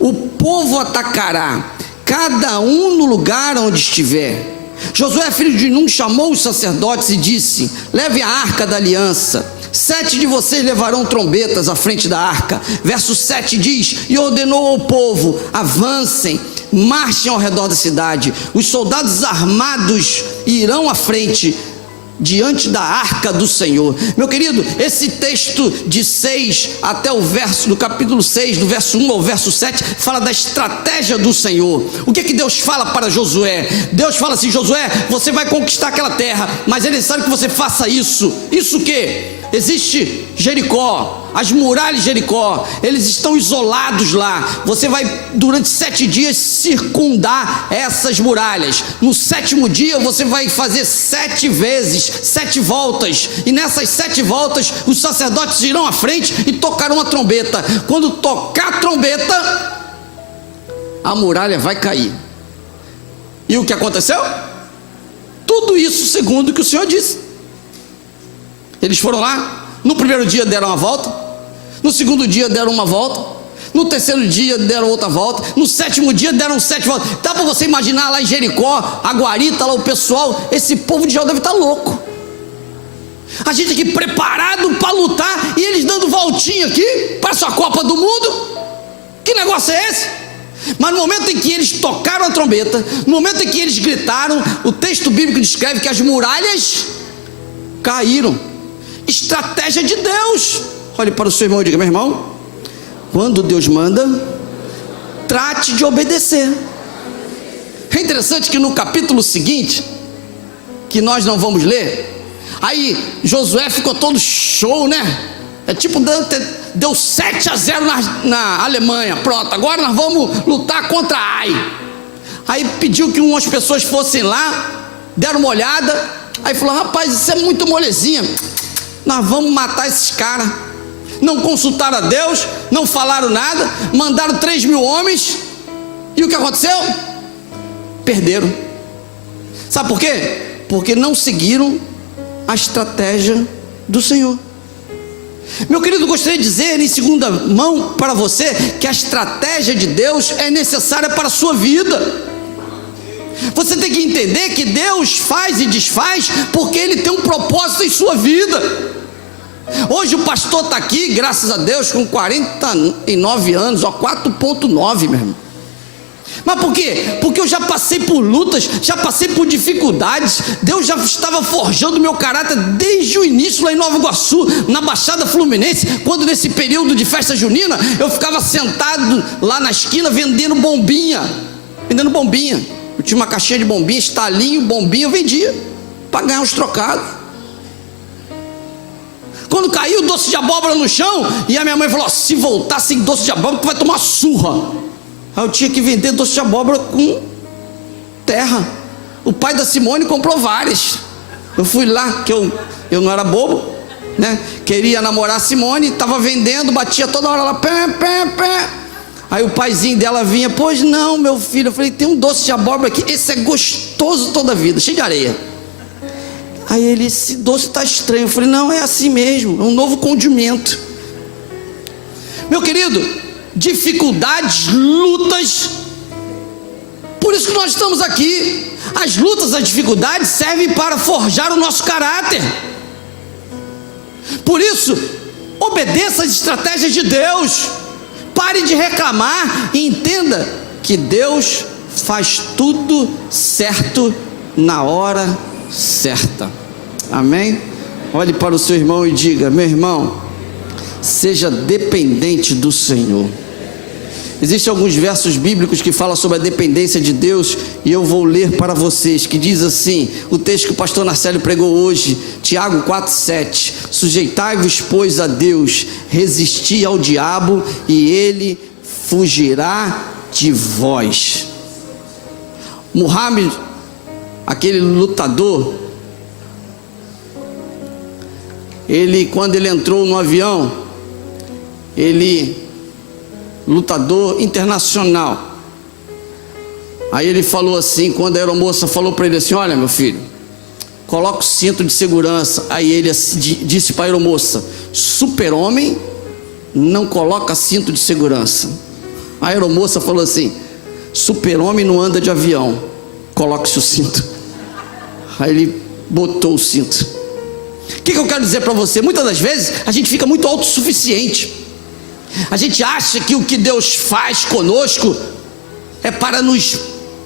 O povo atacará, cada um no lugar onde estiver. Josué, filho de Nun, chamou os sacerdotes e disse: levem a arca da aliança. 7 de vocês levarão trombetas à frente da arca. Verso 7 diz: e ordenou ao povo: avancem, marchem ao redor da cidade. Os soldados armados irão à frente, diante da arca do Senhor. Meu querido, esse texto de 6 até o verso, do capítulo 6, do verso 1 ao verso 7, fala da estratégia do Senhor. O que Deus fala para Josué? Deus fala assim: Josué, você vai conquistar aquela terra, mas ele sabe que você faça isso. Isso o quê? Existe Jericó, as muralhas de Jericó, eles estão isolados lá. Você vai durante 7 dias circundar essas muralhas. No 7º dia você vai fazer 7 vezes, 7 voltas, e nessas 7 voltas os sacerdotes irão à frente e tocarão a trombeta. Quando tocar a trombeta, a muralha vai cair. E o que aconteceu? Tudo isso segundo o que o Senhor disse. Eles foram lá, no primeiro dia deram uma volta, no segundo dia deram uma volta, no terceiro dia deram outra volta, no 7º dia deram 7 voltas. Dá para você imaginar lá em Jericó, a guarita lá, o pessoal, esse povo de Israel deve estar louco. A gente aqui preparado para lutar e eles dando voltinha aqui, parece a Copa do Mundo. Que negócio é esse? Mas no momento em que eles tocaram a trombeta, no momento em que eles gritaram, o texto bíblico descreve que as muralhas caíram. Estratégia de Deus. Olhe para o seu irmão e diga: meu irmão, quando Deus manda, trate de obedecer. É interessante que no capítulo seguinte, que nós não vamos ler, aí Josué ficou todo show, né? É tipo, deu 7-0 na Alemanha. Pronto, agora nós vamos lutar contra a AI. Aí pediu que umas pessoas fossem lá, deram uma olhada, aí falou: rapaz, isso é muito molezinha, nós vamos matar esses caras. Não consultaram a Deus, não falaram nada, mandaram 3.000 homens, e o que aconteceu? Perderam. Sabe por quê? Porque não seguiram a estratégia do Senhor. Meu querido, gostaria de dizer em segunda mão para você que a estratégia de Deus é necessária para a sua vida. Você tem que entender que Deus faz e desfaz porque Ele tem um propósito em sua vida. Hoje o pastor está aqui, graças a Deus, com 49 anos, ó, 4.9, meu irmão. Mas por quê? Porque eu já passei por lutas, já passei por dificuldades. Deus já estava forjando meu caráter desde o início lá em Nova Iguaçu, na Baixada Fluminense, quando nesse período de festa junina, eu ficava sentado lá na esquina vendendo bombinha. Eu tinha uma caixinha de bombinha, estalinho, bombinha, eu vendia para ganhar uns trocados. Quando caiu o doce de abóbora no chão, e a minha mãe falou: se voltar sem doce de abóbora, tu vai tomar surra. Aí eu tinha que vender doce de abóbora com terra. O pai da Simone comprou várias. Eu fui lá, que eu não era bobo, né? Queria namorar a Simone, estava vendendo, batia toda hora lá, pé, pé, pé. Aí o paizinho dela vinha: pois não, meu filho. Eu falei: tem um doce de abóbora aqui, esse é gostoso toda a vida, cheio de areia. Aí ele: esse doce está estranho. Eu falei: não, é assim mesmo, é um novo condimento. Meu querido, dificuldades, lutas, por isso que nós estamos aqui. As lutas, as dificuldades servem para forjar o nosso caráter. Por isso, obedeça às estratégias de Deus. Pare de reclamar e entenda que Deus faz tudo certo na hora certa. Amém? Olhe para o seu irmão e diga: meu irmão, seja dependente do Senhor. Existem alguns versos bíblicos que falam sobre a dependência de Deus, e eu vou ler para vocês, que diz assim, o texto que o pastor Narcélio pregou hoje, Tiago 4,7: sujeitai-vos, pois, a Deus, resisti ao diabo, e ele fugirá de vós. Muhammad, aquele lutador, quando ele entrou no avião, lutador internacional, aí ele falou assim, quando a aeromoça falou para ele assim: olha, meu filho, coloca o cinto de segurança. Aí ele disse para a aeromoça: super-homem não coloca cinto de segurança. A aeromoça falou assim: super-homem não anda de avião, coloque-se o cinto. Aí ele botou o cinto. O que eu quero dizer para você? Muitas das vezes a gente fica muito autossuficiente. A gente acha que o que Deus faz conosco é para nos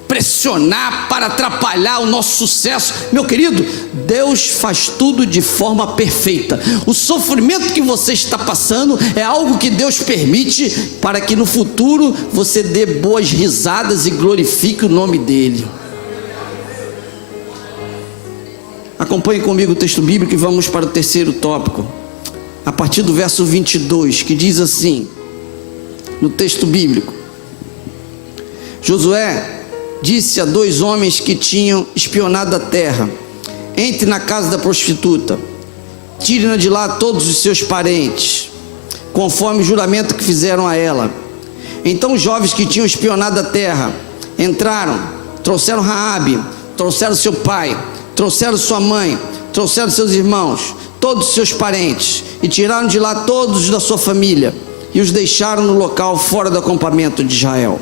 pressionar, para atrapalhar o nosso sucesso. Meu querido, Deus faz tudo de forma perfeita. O sofrimento que você está passando é algo que Deus permite para que no futuro você dê boas risadas e glorifique o nome dEle. Acompanhe comigo o texto bíblico e vamos para o terceiro tópico, a partir do verso 22, que diz assim, no texto bíblico: Josué disse a 2 homens que tinham espionado a terra: entre na casa da prostituta, tire de lá todos os seus parentes, conforme o juramento que fizeram a ela. Então os jovens que tinham espionado a terra entraram, trouxeram Raabe, trouxeram seu pai, trouxeram sua mãe, trouxeram seus irmãos, todos os seus parentes, e tiraram de lá todos da sua família, e os deixaram no local fora do acampamento de Israel.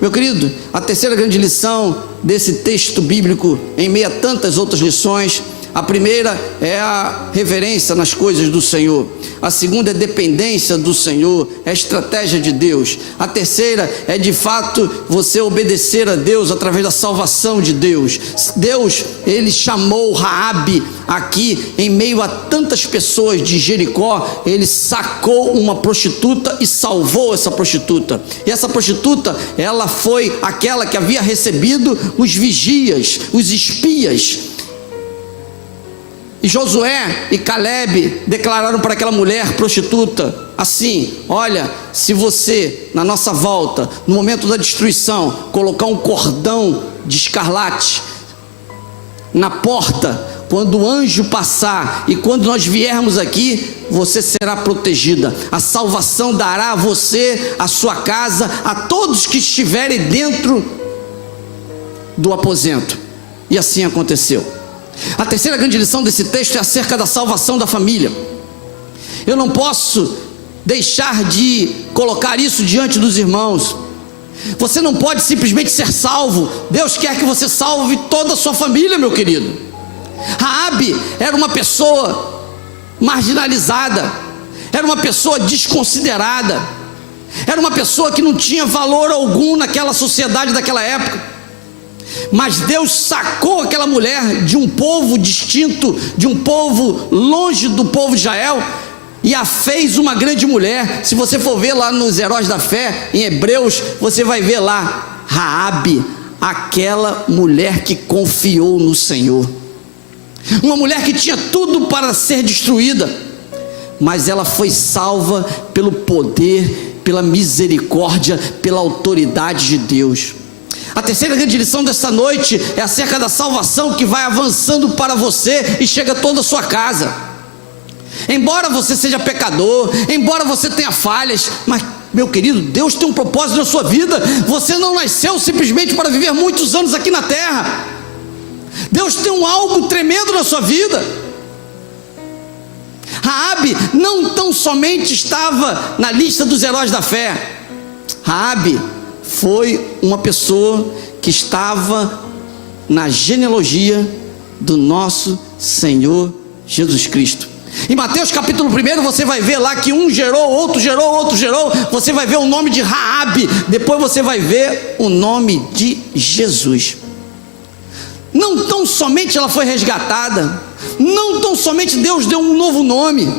Meu querido, a terceira grande lição desse texto bíblico, em meio a tantas outras lições: a primeira é a reverência nas coisas do Senhor, a segunda é dependência do Senhor, é a estratégia de Deus, a terceira é de fato você obedecer a Deus através da salvação de Deus. Deus, ele chamou Raabe aqui em meio a tantas pessoas de Jericó, ele sacou uma prostituta e salvou essa prostituta. E essa prostituta, ela foi aquela que havia recebido os vigias, os espias. E Josué e Caleb declararam para aquela mulher prostituta assim: olha, se você, na nossa volta, no momento da destruição, colocar um cordão de escarlate na porta, quando o anjo passar e quando nós viermos aqui, você será protegida. A salvação dará a você, a sua casa, a todos que estiverem dentro do aposento. E assim aconteceu. A terceira grande lição desse texto é acerca da salvação da família. Eu não posso deixar de colocar isso diante dos irmãos. Você não pode simplesmente ser salvo. Deus quer que você salve toda a sua família, meu querido. Raabe era uma pessoa marginalizada, era uma pessoa desconsiderada, era uma pessoa que não tinha valor algum naquela sociedade daquela época. Mas Deus sacou aquela mulher de um povo distinto, de um povo longe do povo de Israel, e a fez uma grande mulher. Se você for ver lá nos Heróis da Fé, em Hebreus, você vai ver lá Raabe, aquela mulher que confiou no Senhor, uma mulher que tinha tudo para ser destruída, mas ela foi salva pelo poder, pela misericórdia, pela autoridade de Deus. A terceira grande lição desta noite é acerca da salvação que vai avançando para você e chega a toda a sua casa. Embora você seja pecador, embora você tenha falhas, mas, meu querido, Deus tem um propósito na sua vida. Você não nasceu simplesmente para viver muitos anos aqui na terra. Deus tem algo tremendo na sua vida. Raabe não tão somente estava na lista dos heróis da fé. Raabe foi uma pessoa que estava na genealogia do nosso Senhor Jesus Cristo. Em Mateus capítulo 1 você vai ver lá que um gerou, outro gerou, outro gerou. Você vai ver o nome de Raabe, depois você vai ver o nome de Jesus. Não tão somente ela foi resgatada, não tão somente Deus deu um novo nome,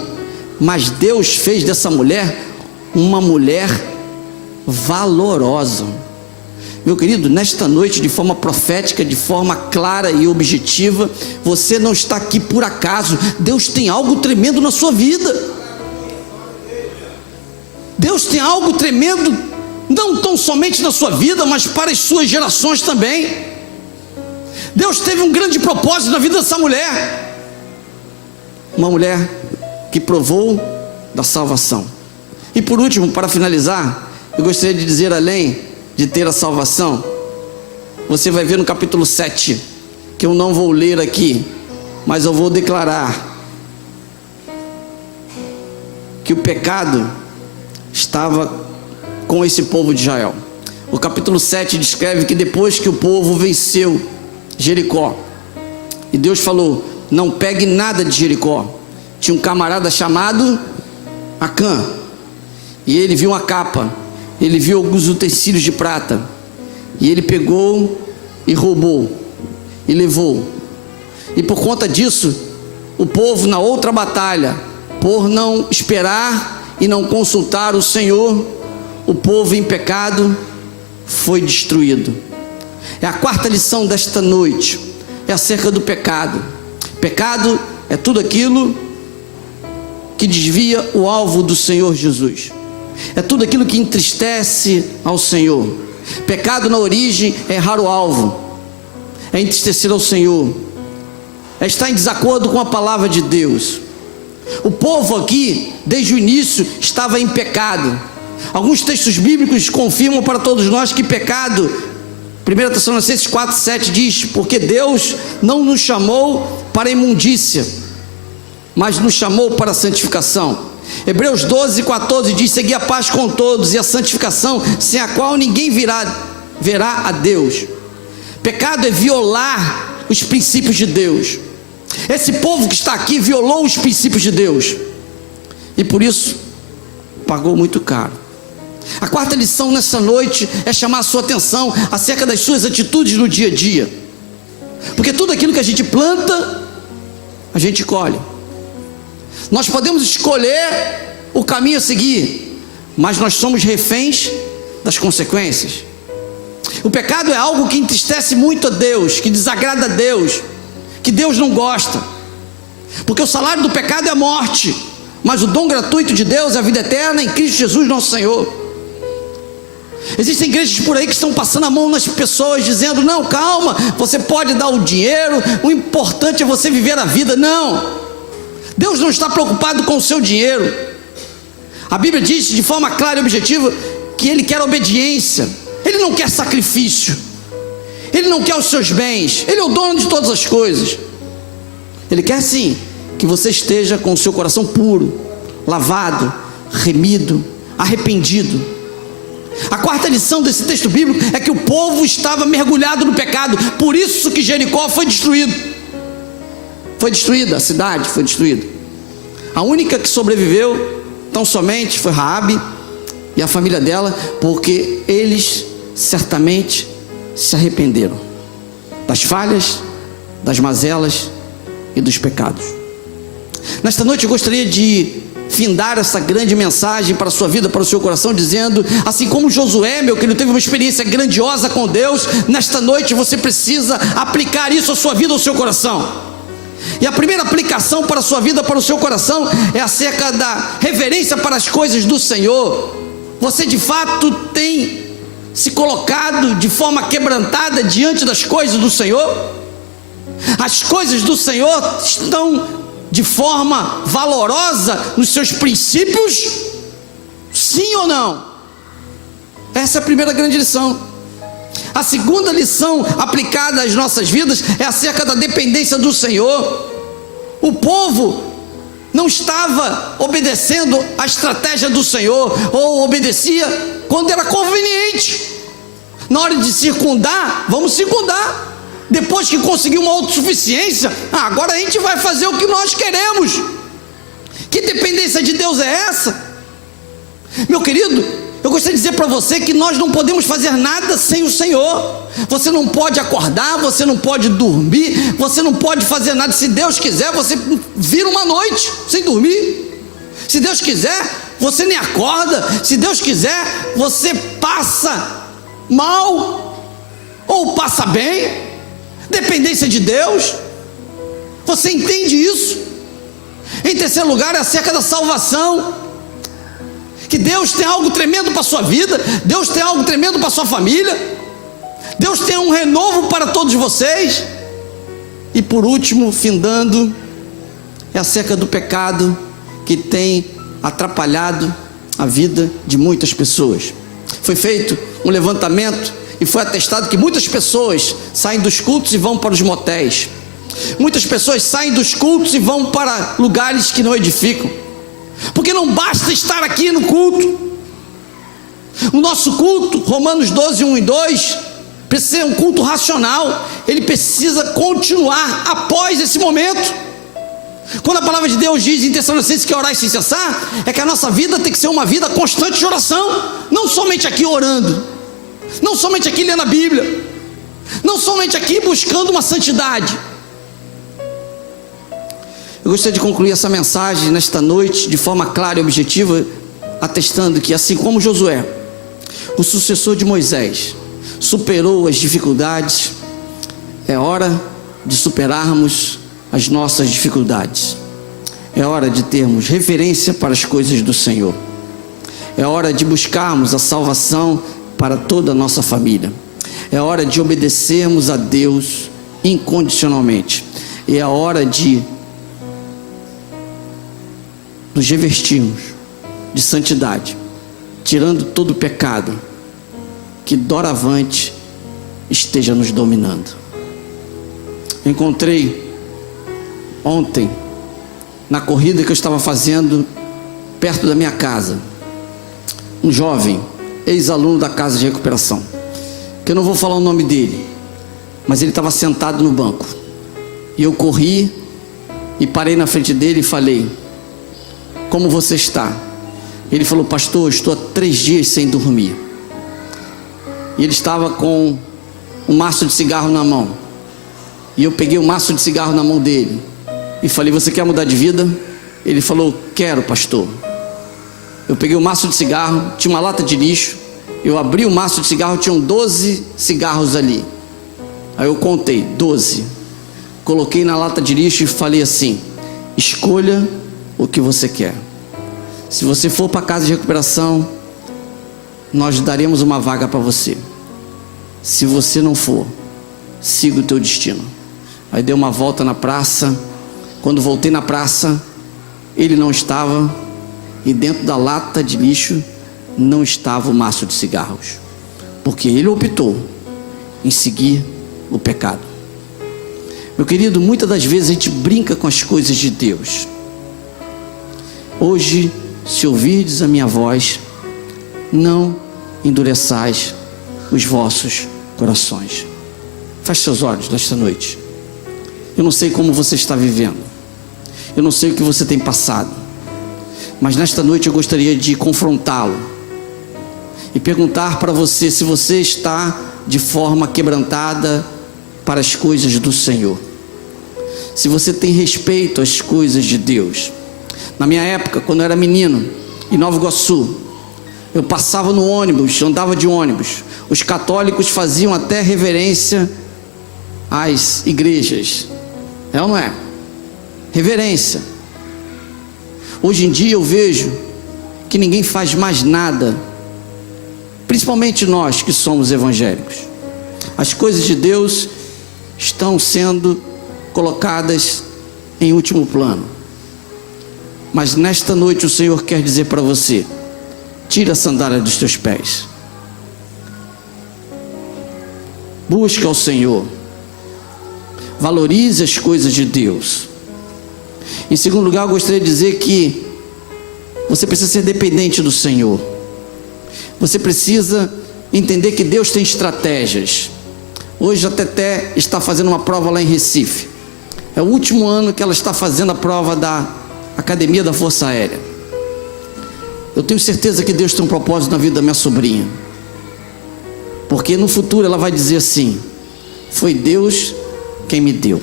mas Deus fez dessa mulher uma mulher valorosa. Meu querido, nesta noite, de forma profética, de forma clara e objetiva, você não está aqui por acaso. Deus tem algo tremendo na sua vida. Deus tem algo tremendo, não tão somente na sua vida, mas para as suas gerações também. Deus teve um grande propósito na vida dessa mulher. Uma mulher que provou da salvação. E por último, para finalizar, eu gostaria de dizer, além de ter a salvação, você vai ver no capítulo 7, que eu não vou ler aqui, mas eu vou declarar que o pecado estava com esse povo de Israel. O capítulo 7 descreve que depois que o povo venceu Jericó, e Deus falou: não pegue nada de Jericó. Tinha um camarada chamado Acã, e ele viu uma capa, ele viu alguns utensílios de prata, e ele pegou e roubou e levou. E por conta disso, o povo, na outra batalha, por não esperar e não consultar o Senhor, o povo em pecado foi destruído. É a quarta lição desta noite, é acerca do pecado. Pecado é tudo aquilo que desvia o alvo do Senhor Jesus. É tudo aquilo que entristece ao Senhor. Pecado na origem é errar o alvo, é entristecer ao Senhor, é estar em desacordo com a palavra de Deus. O povo aqui, desde o início, estava em pecado. Alguns textos bíblicos confirmam para todos nós que pecado, 1 Tessalonicenses 4:7 diz: porque Deus não nos chamou para a imundícia, mas nos chamou para a santificação. Hebreus 12:14 diz: segui a paz com todos e a santificação, sem a qual ninguém verá a Deus. Pecado é violar os princípios de Deus. Esse povo que está aqui violou os princípios de Deus, e por isso pagou muito caro. A quarta lição nessa noite é chamar a sua atenção acerca das suas atitudes no dia a dia, porque tudo aquilo que a gente planta, a gente colhe. Nós podemos escolher o caminho a seguir, mas nós somos reféns das consequências. O pecado é algo que entristece muito a Deus, que desagrada a Deus, que Deus não gosta, porque o salário do pecado é a morte, mas o dom gratuito de Deus é a vida eterna em Cristo Jesus nosso Senhor. Existem igrejas por aí que estão passando a mão nas pessoas, dizendo: não, calma, você pode dar o dinheiro, o importante é você viver a vida. Não, Deus não está preocupado com o seu dinheiro. A Bíblia diz de forma clara e objetiva que Ele quer obediência, Ele não quer sacrifício, Ele não quer os seus bens, Ele é o dono de todas as coisas. Ele quer sim que você esteja com o seu coração puro, lavado, remido, arrependido. A quarta lição desse texto bíblico é que o povo estava mergulhado no pecado, por isso que Jericó foi destruído. Foi destruída, a cidade foi destruída. A única que sobreviveu tão somente foi Raabe e a família dela, porque eles certamente se arrependeram das falhas, das mazelas e dos pecados. Nesta noite eu gostaria de findar essa grande mensagem para a sua vida, para o seu coração, dizendo: assim como Josué, meu querido, teve uma experiência grandiosa com Deus, nesta noite você precisa aplicar isso à sua vida, ao seu coração. E a primeira aplicação para a sua vida, para o seu coração, é acerca da reverência para as coisas do Senhor. Você de fato tem se colocado de forma quebrantada diante das coisas do Senhor? As coisas do Senhor estão de forma valorosa nos seus princípios? Sim ou não? Essa é a primeira grande lição. A segunda lição aplicada às nossas vidas é acerca da dependência do Senhor. O povo não estava obedecendo a estratégia do Senhor, ou obedecia quando era conveniente. Na hora de circundar, vamos circundar. Depois que conseguiu uma autossuficiência, agora a gente vai fazer o que nós queremos. Que dependência de Deus é essa? Meu querido, eu gostaria de dizer para você que nós não podemos fazer nada sem o Senhor. Você não pode acordar, você não pode dormir, você não pode fazer nada. Se Deus quiser, você vira uma noite sem dormir. Se Deus quiser, você nem acorda. Se Deus quiser, você passa mal ou passa bem, dependência de Deus. Você entende isso? Em terceiro lugar, é acerca da salvação, que Deus tem algo tremendo para a sua vida, Deus tem algo tremendo para a sua família, Deus tem um renovo para todos vocês. E por último, findando, é acerca do pecado que tem atrapalhado a vida de muitas pessoas. Foi feito um levantamento e foi atestado que muitas pessoas saem dos cultos e vão para os motéis. Muitas pessoas saem dos cultos e vão para lugares que não edificam, porque não basta estar aqui no culto. O nosso culto, Romanos 12, 1 e 2, precisa ser um culto racional. Ele precisa continuar após esse momento. Quando a palavra de Deus diz em Tessalonicenses que orar sem cessar, é que a nossa vida tem que ser uma vida constante de oração. Não somente aqui orando, não somente aqui lendo a Bíblia, não somente aqui buscando uma santidade. Eu gostaria de concluir essa mensagem nesta noite de forma clara e objetiva, atestando que, assim como Josué, o sucessor de Moisés, superou as dificuldades, é hora de superarmos as nossas dificuldades. É hora de termos referência para as coisas do Senhor. É hora de buscarmos a salvação para toda a nossa família. É hora de obedecermos a Deus incondicionalmente. E é hora de nos revestirmos de santidade, tirando todo o pecado que doravante esteja nos dominando. Encontrei ontem, na corrida que eu estava fazendo perto da minha casa, um jovem, ex-aluno da casa de recuperação, que eu não vou falar o nome dele, mas ele estava sentado no banco, e eu corri e parei na frente dele e falei: como você está? Ele falou: pastor, estou há 3 dias sem dormir. E ele estava com um maço de cigarro na mão, e eu peguei o maço de cigarro na mão dele e falei: você quer mudar de vida? Ele falou: quero, pastor. Eu peguei o maço de cigarro, tinha uma lata de lixo, eu abri o maço de cigarro, tinham 12 cigarros ali. Aí eu contei 12, coloquei na lata de lixo e falei assim: escolha o que você quer. Se você for para a casa de recuperação, nós daremos uma vaga para você. Se você não for, siga o teu destino. Aí dei uma volta na praça. Quando voltei na praça, ele não estava, e dentro da lata de lixo não estava o maço de cigarros, porque ele optou em seguir o pecado. Meu querido, muitas das vezes a gente brinca com as coisas de Deus. Hoje, se ouvirdes a minha voz, não endureçais os vossos corações. Feche seus olhos nesta noite. Eu não sei como você está vivendo, eu não sei o que você tem passado, mas nesta noite eu gostaria de confrontá-lo e perguntar para você se você está de forma quebrantada para as coisas do Senhor, se você tem respeito às coisas de Deus. Na minha época, quando eu era menino, em Nova Iguaçu, eu passava no ônibus, andava de ônibus, os católicos faziam até reverência às igrejas, é ou não é? Reverência. Hoje em dia eu vejo que ninguém faz mais nada, principalmente nós que somos evangélicos. As coisas de Deus estão sendo colocadas em último plano. Mas nesta noite o Senhor quer dizer para você: tira a sandália dos teus pés, busca ao Senhor, valorize as coisas de Deus. Em segundo lugar, eu gostaria de dizer que você precisa ser dependente do Senhor. Você precisa entender que Deus tem estratégias. Hoje a Teté está fazendo uma prova lá em Recife. É o último ano que ela está fazendo a prova da Academia da Força Aérea. Eu tenho certeza que Deus tem um propósito na vida da minha sobrinha, porque no futuro ela vai dizer assim: foi Deus quem me deu.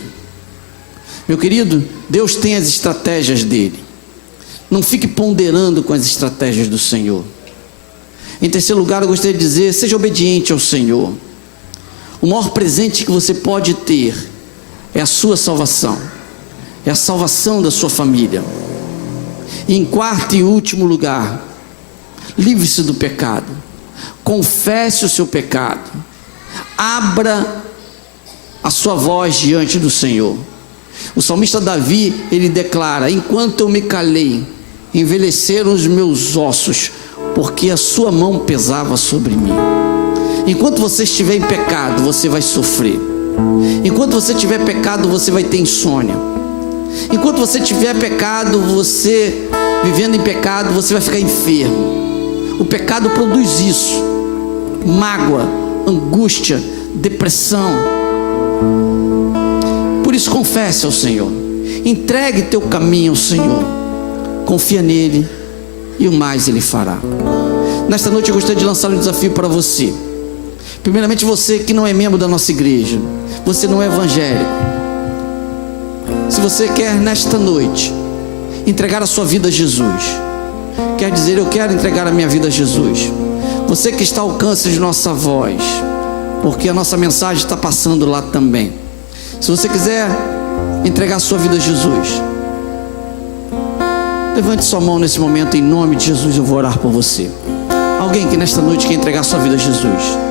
Meu querido, Deus tem as estratégias dele. Não fique ponderando com as estratégias do Senhor. Em terceiro lugar, eu gostaria de dizer: seja obediente ao Senhor. O maior presente que você pode ter é a sua salvação, é a salvação da sua família. E em quarto e último lugar, livre-se do pecado, confesse o seu pecado, abra a sua voz diante do Senhor. O salmista Davi, ele declara: enquanto eu me calei, envelheceram os meus ossos, porque a sua mão pesava sobre mim. Enquanto você estiver em pecado, você vai sofrer. Enquanto você tiver pecado, você vai ter insônia. Enquanto você tiver pecado, você vivendo em pecado, você vai ficar enfermo. O pecado produz isso: mágoa, angústia, depressão. Por isso, confesse ao Senhor, entregue teu caminho ao Senhor, confia nele e o mais ele fará. Nesta noite eu gostaria de lançar um desafio para você. Primeiramente, você que não é membro da nossa igreja, você não é evangélico. Se você quer nesta noite entregar a sua vida a Jesus, quer dizer: eu quero entregar a minha vida a Jesus. Você que está ao alcance de nossa voz, porque a nossa mensagem está passando lá também. Se você quiser entregar a sua vida a Jesus, levante sua mão nesse momento. Em nome de Jesus eu vou orar por você. Alguém que nesta noite quer entregar a sua vida a Jesus?